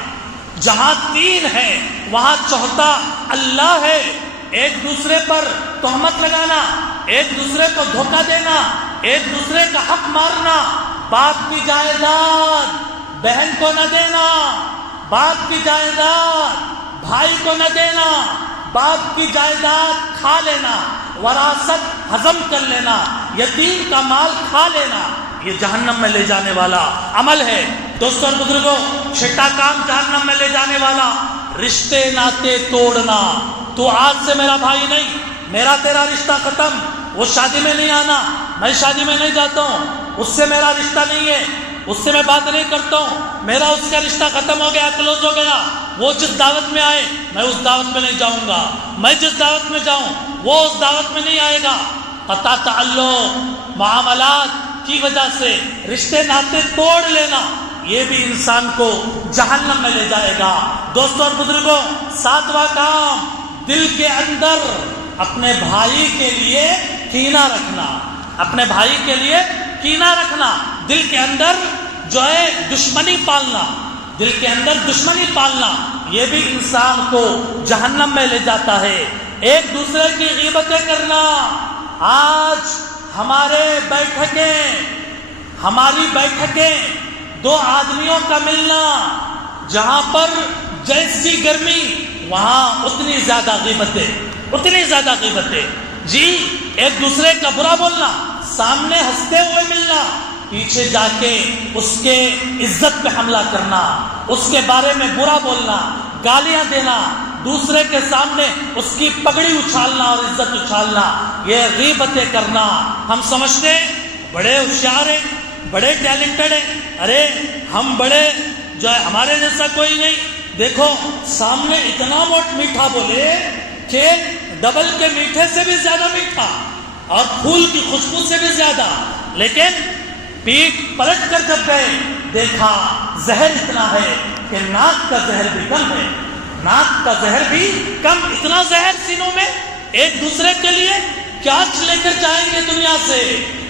جہاں 3 ہیں وہاں چوتھا اللہ ہے۔ ایک دوسرے پر تہمت لگانا، ایک دوسرے کو دھوکہ دینا، ایک دوسرے کا حق مارنا، باپ کی جائیداد بہن کو نہ دینا، باپ کی جائیداد بھائی کو نہ دینا، باپ کی جائیداد کھا لینا، وراثت ہضم کر لینا، یتیم کا مال کھا لینا، یہ جہنم میں لے جانے والا عمل ہے۔ دوستوں اور بزرگوں، چھٹا کام جہنم میں لے جانے والا، رشتے ناطے توڑنا۔ تو آج سے میرا بھائی نہیں، میرا تیرا رشتہ ختم، وہ شادی میں نہیں آنا، میں شادی میں نہیں جاتا ہوں، اس سے میرا رشتہ نہیں ہے، اس سے میں بات نہیں کرتا ہوں، میرا اس کا رشتہ ختم ہو گیا، کلوز ہو گیا۔ وہ جس دعوت میں آئے میں اس دعوت میں نہیں جاؤں گا، میں جس دعوت میں جاؤں وہ اس دعوت میں نہیں آئے گا۔ قطع تعلق، معاملات کی وجہ سے رشتے ناطے توڑ لینا، یہ بھی انسان کو جہنم میں لے جائے گا۔ دوستوں اور بزرگوں، 7واں کام دل کے اندر اپنے بھائی کے لیے کینہ رکھنا، اپنے بھائی کے لیے کینہ رکھنا، دل کے اندر جو ہے دشمنی پالنا، دل کے اندر دشمنی پالنا، یہ بھی انسان کو جہنم میں لے جاتا ہے۔ ایک دوسرے کی غیبتیں کرنا۔ آج ہماری بیٹھکیں 2 آدمیوں کا ملنا، جہاں پر جیسی گرمی وہاں اتنی زیادہ غیبتیں، جی ایک دوسرے کا برا بولنا، سامنے ہنستے ہوئے ملنا، پیچھے جا کے اس کے عزت پہ حملہ کرنا، اس کے بارے میں برا بولنا، گالیاں دینا، دوسرے کے سامنے اس کی پگڑی اچھالنا اور عزت اچھالنا، یہ غیبتیں کرنا۔ ہم سمجھتے ہیں بڑے ہوشیار ہیں، بڑے ٹیلنٹڈ ہیں، ارے ہم بڑے جو ہے ہمارے جیسا کوئی نہیں، دیکھو سامنے اتنا میٹھا بولے کہ ڈبل کے میٹھے سے بھی زیادہ میٹھا اور پھول کی خوشبو سے بھی زیادہ، لیکن پیٹ پلٹ کر جب گئے دیکھا زہر اتنا ہے کہ ناک کا زہر بھی کم ہے، ناک کا زہر بھی کم، اتنا زہر سینوں میں۔ ایک دوسرے کے لیے کیا لے کر جائیں گے دنیا سے،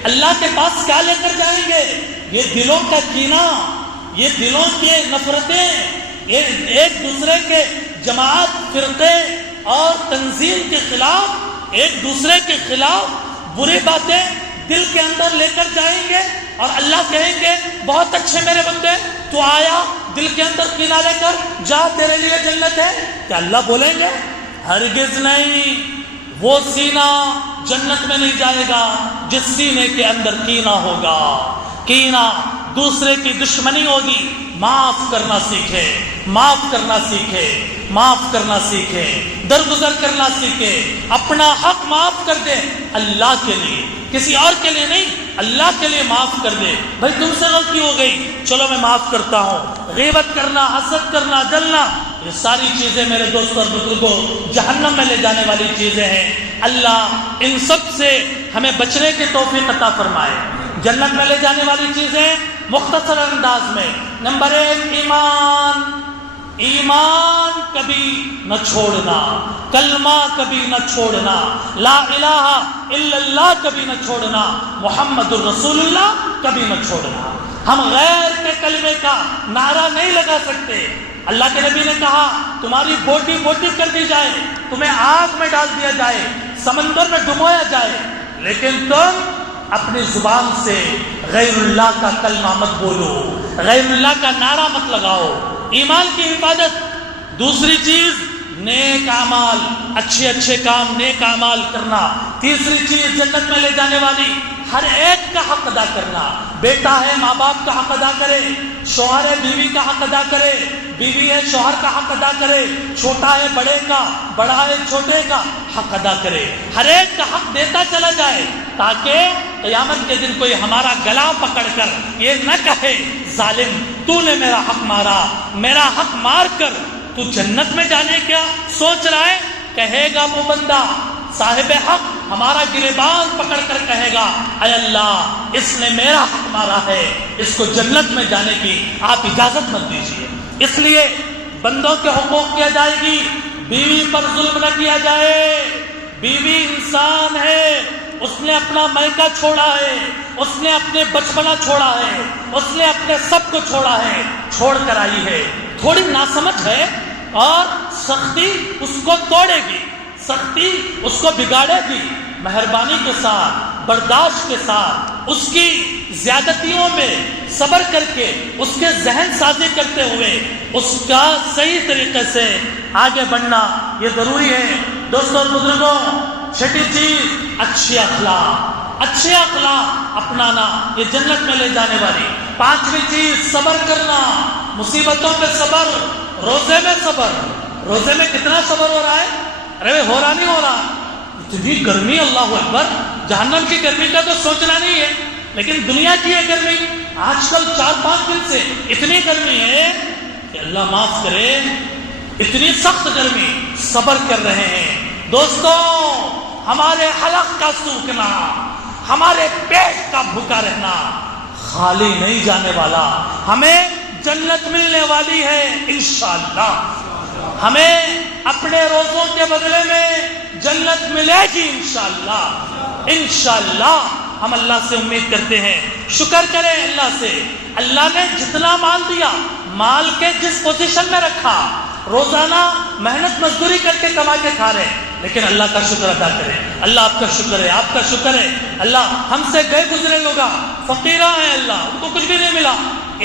اللہ کے پاس کیا لے کر جائیں گے؟ یہ دلوں کا کینہ، یہ دلوں کی نفرتیں، یہ ایک دوسرے کے جماعت، فرقے اور تنظیم کے خلاف، ایک دوسرے کے خلاف بری باتیں دل کے اندر لے کر جائیں گے، اور اللہ کہیں گے بہت اچھے میرے بندے، تو آیا دل کے اندر کینہ لے کر جا، تیرے لیے جنت ہے. کیا اللہ بولیں گے؟ ہرگز نہیں. وہ سینہ جنت میں نہیں جائے گا جس سینے کے اندر کینہ ہوگا. کینہ، دوسرے کی دشمنی ہوگی. معاف کرنا سیکھے، معاف کرنا سیکھے، معاف کرنا سیکھے، درگزر کرنا سیکھے، اپنا حق معاف کر دے اللہ کے لیے، کسی اور کے لیے نہیں، اللہ کے لیے معاف کر دے. بھائی تم سے غلطی ہو گئی، چلو میں معاف کرتا ہوں. غیبت کرنا، حسد کرنا، جلنا، یہ ساری چیزیں میرے دوستوں اور بزرگوں جہنم میں لے جانے والی چیزیں ہیں. اللہ ان سب سے ہمیں بچنے کی توفیق عطا فرمائے. جنت میں لے جانے والی چیزیں مختصر انداز میں: نمبر 1 ایمان. ایمان کبھی نہ چھوڑنا، کلمہ کبھی نہ چھوڑنا، لا الہ الا اللہ کبھی نہ چھوڑنا، محمد الرسول اللہ کبھی نہ چھوڑنا. ہم غیر کے کلمے کا نعرہ نہیں لگا سکتے. اللہ کے نبی نے کہا تمہاری بوٹی بوٹی کر دی جائے، تمہیں آگ میں ڈال دیا جائے، سمندر میں ڈبویا جائے، لیکن تم اپنی زبان سے غیر اللہ کا کلمہ مت بولو، غیر اللہ کا نعرہ مت لگاؤ. ایمان کی حفاظت. دوسری چیز نیک اعمال، اچھے اچھے کام، نیک اعمال کرنا. تیسری چیز جنت میں لے جانے والی، ہر ایک کا حق ادا کرنا. بیٹا ہے ماں باپ کا حق ادا کرے، شوہر ہے بیوی کا حق ادا کرے، بیوی ہے شوہر کا حق ادا کرے، چھوٹا ہے بڑے کا، بڑا ہے چھوٹے کا حق ادا کرے. ہر ایک کا حق دیتا چلا جائے تاکہ قیامت کے دن کوئی ہمارا گلا پکڑ کر یہ نہ کہے ظالم تو نے میرا حق مارا، میرا حق مار کر تو جنت میں جانے کیا سوچ رہا ہے. کہے گا وہ بندہ صاحب حق ہمارا گریبان پکڑ کر کہے گا اے اللہ اس نے میرا حق مارا ہے، اس کو جنت میں جانے کی آپ اجازت مت دیجیے. اس لیے بندوں کے حقوق کیا جائے گی. بیوی پر ظلم نہ کیا جائے. بیوی انسان ہے، اس نے اپنا مائکہ چھوڑا ہے، اس نے اپنے بچپنا چھوڑا ہے، اس نے اپنے سب کو چھوڑا ہے، چھوڑ کر آئی ہے. تھوڑی ناسمجھ ہے اور سختی اس کو توڑے گی، سختی اس کو بگاڑے گی. مہربانی کے ساتھ، برداشت کے ساتھ، اس کی زیادتیوں میں صبر کر کے، اس کے ذہن سازی کرتے ہوئے اس کا صحیح طریقے سے آگے بڑھنا یہ ضروری ہے. دوستوں اور بزرگوں، چھٹی چیز اچھے اخلاق، اچھے اخلاق اپنانا یہ جنت میں لے جانے والی. پانچویں چیز صبر کرنا، مصیبتوں پہ صبر، روزے میں صبر. روزے میں کتنا صبر ہو رہا ہے؟ ارے ہو رہا نہیں ہو رہا؟ اتنی گرمی، اللہ اکبر. جہنم کی گرمی کا تو سوچنا نہیں ہے، لیکن دنیا کی یہ گرمی آج کل 4-5 دن سے اتنی گرمی ہے کہ اللہ معاف کرے، اتنی سخت گرمی. صبر کر رہے ہیں. دوستوں، ہمارے حلق کا سوکھنا، ہمارے پیٹ کا بھوکا رہنا خالی نہیں جانے والا. ہمیں جنت ملنے والی ہے انشاءاللہ. ہمیں اپنے روزوں کے بدلے میں جنت ملے گی انشاءاللہ. انشاءاللہ ہم اللہ سے امید کرتے ہیں. شکر کریں اللہ سے. اللہ نے جتنا مال دیا، مال کے جس پوزیشن میں رکھا، روزانہ محنت مزدوری کر کے کما کے کھا رہے ہیں، لیکن اللہ کا شکر ادا کریں. اللہ آپ کا شکر ہے، آپ کا شکر ہے. اللہ ہم سے گئے گزرے لوگ فقیراں ہیں، اللہ ان کو کچھ بھی نہیں ملا.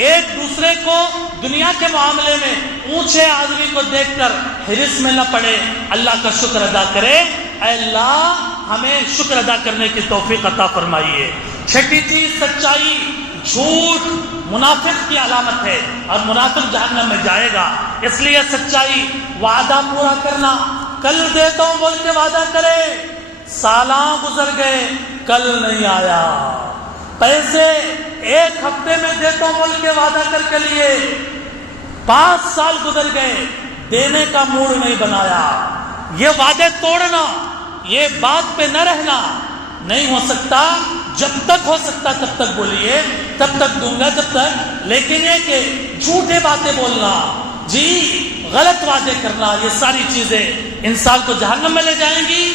ایک دوسرے کو دنیا کے معاملے میں اونچے آدمی کو دیکھ کر حرص میں نہ پڑے، اللہ کا شکر ادا کرے. اے اللہ ہمیں شکر ادا کرنے کی توفیق عطا فرمائیے. چھٹی چیز سچائی. جھوٹ منافق کی علامت ہے اور منافق جہنم میں جائے گا. اس لیے سچائی، وعدہ پورا کرنا. کل دیتا ہوں بول کے وعدہ کرے، سالاں گزر گئے کل نہیں آیا. پیسے 1 ہفتے میں دیتا ہوں بول کے وعدہ کر کے لیے 5 سال گزر گئے، دینے کا موڈ نہیں بنایا. یہ وعدے توڑنا، یہ بات پہ نہ رہنا نہیں ہو سکتا. جب تک ہو سکتا تب تک بولیے، تب تک دوں گا جب تک. لیکن یہ کہ جھوٹے باتیں بولنا، جی غلط وعدے کرنا، یہ ساری چیزیں انسان کو جہنم میں لے جائیں گی.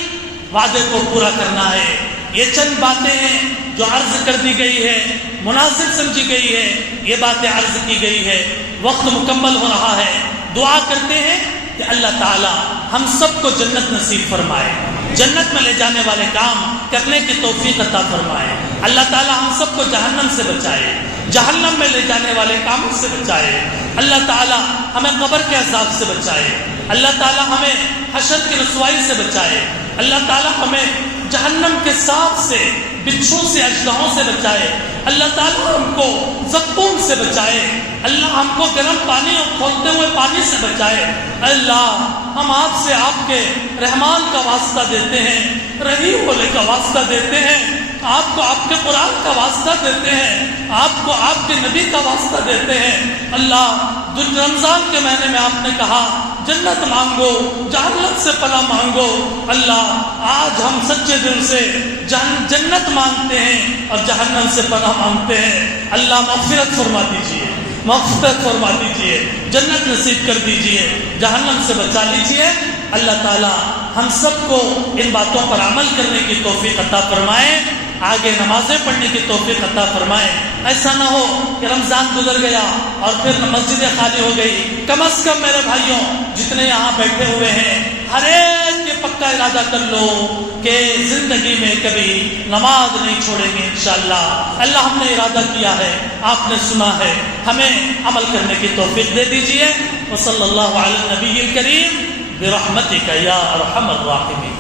وعدے کو پورا کرنا ہے. یہ چند باتیں ہیں جو عرض کر دی گئی ہے مناسب سمجھی گئی ہے، یہ باتیں عرض کی گئی ہے، وقت مکمل ہو رہا ہے۔ دعا کرتے ہیں کہ اللہ تعالی ہم سب کو جنت نصیب فرمائے، جنت میں لے جانے والے کام کرنے کی توفیق عطا فرمائے۔ اللہ تعالی ہم سب کو جہنم سے بچائے، جہنم میں لے جانے والے کاموں سے بچائے۔ اللہ تعالی ہمیں قبر کے عذاب سے بچائے، اللہ تعالی ہمیں حشر کی رسوائی سے بچائے، اللہ تعالی ہمیں جہنم کے سانپ سے، بچھو سے، اژدہوں سے بچائے، اللہ تعالی ہم کو زقوم سے بچائے، اللہ ہم کو گرم پانی اور کھولتے ہوئے پانی سے بچائے۔ اللہ ہم آپ سے آپ کے رحمان کا واسطہ دیتے ہیں، رحیم بولے کا واسطہ دیتے ہیں، آپ کو آپ کے قرآن کا واسطہ دیتے ہیں، آپ کو آپ کے نبی کا واسطہ دیتے ہیں۔ اللہ رمضان کے مہینے میں آپ نے کہا جنت مانگو، جہنم سے پناہ مانگو۔ اللہ آج ہم سچے دل سے جنت مانگتے ہیں اور جہنم سے پناہ مانگتے ہیں۔ اللہ مغفرت فرما دیجیے، مغفرت فرما دیجیے، جنت نصیب کر دیجیے، جہنم سے بچا لیجیے۔ اللہ تعالی ہم سب کو ان باتوں پر عمل کرنے کی توفیق عطا فرمائے، آگے نمازیں پڑھنے کی توفیق عطا فرمائے۔ ایسا نہ ہو کہ رمضان گزر گیا اور پھر مسجدیں خالی ہو گئی۔ کم از کم میرے بھائیوں جتنے یہاں بیٹھے ہوئے ہیں، ہر ایک یہ پکا ارادہ کر لو کہ زندگی میں کبھی نماز نہیں چھوڑیں گے انشاءاللہ۔ اللہ ہم نے ارادہ کیا ہے، آپ نے سنا ہے، ہمیں عمل کرنے کی توفیق دے دیجیے۔ وصلی اللہ علی النبی الکریم برحمتک یا ارحم الراحمین۔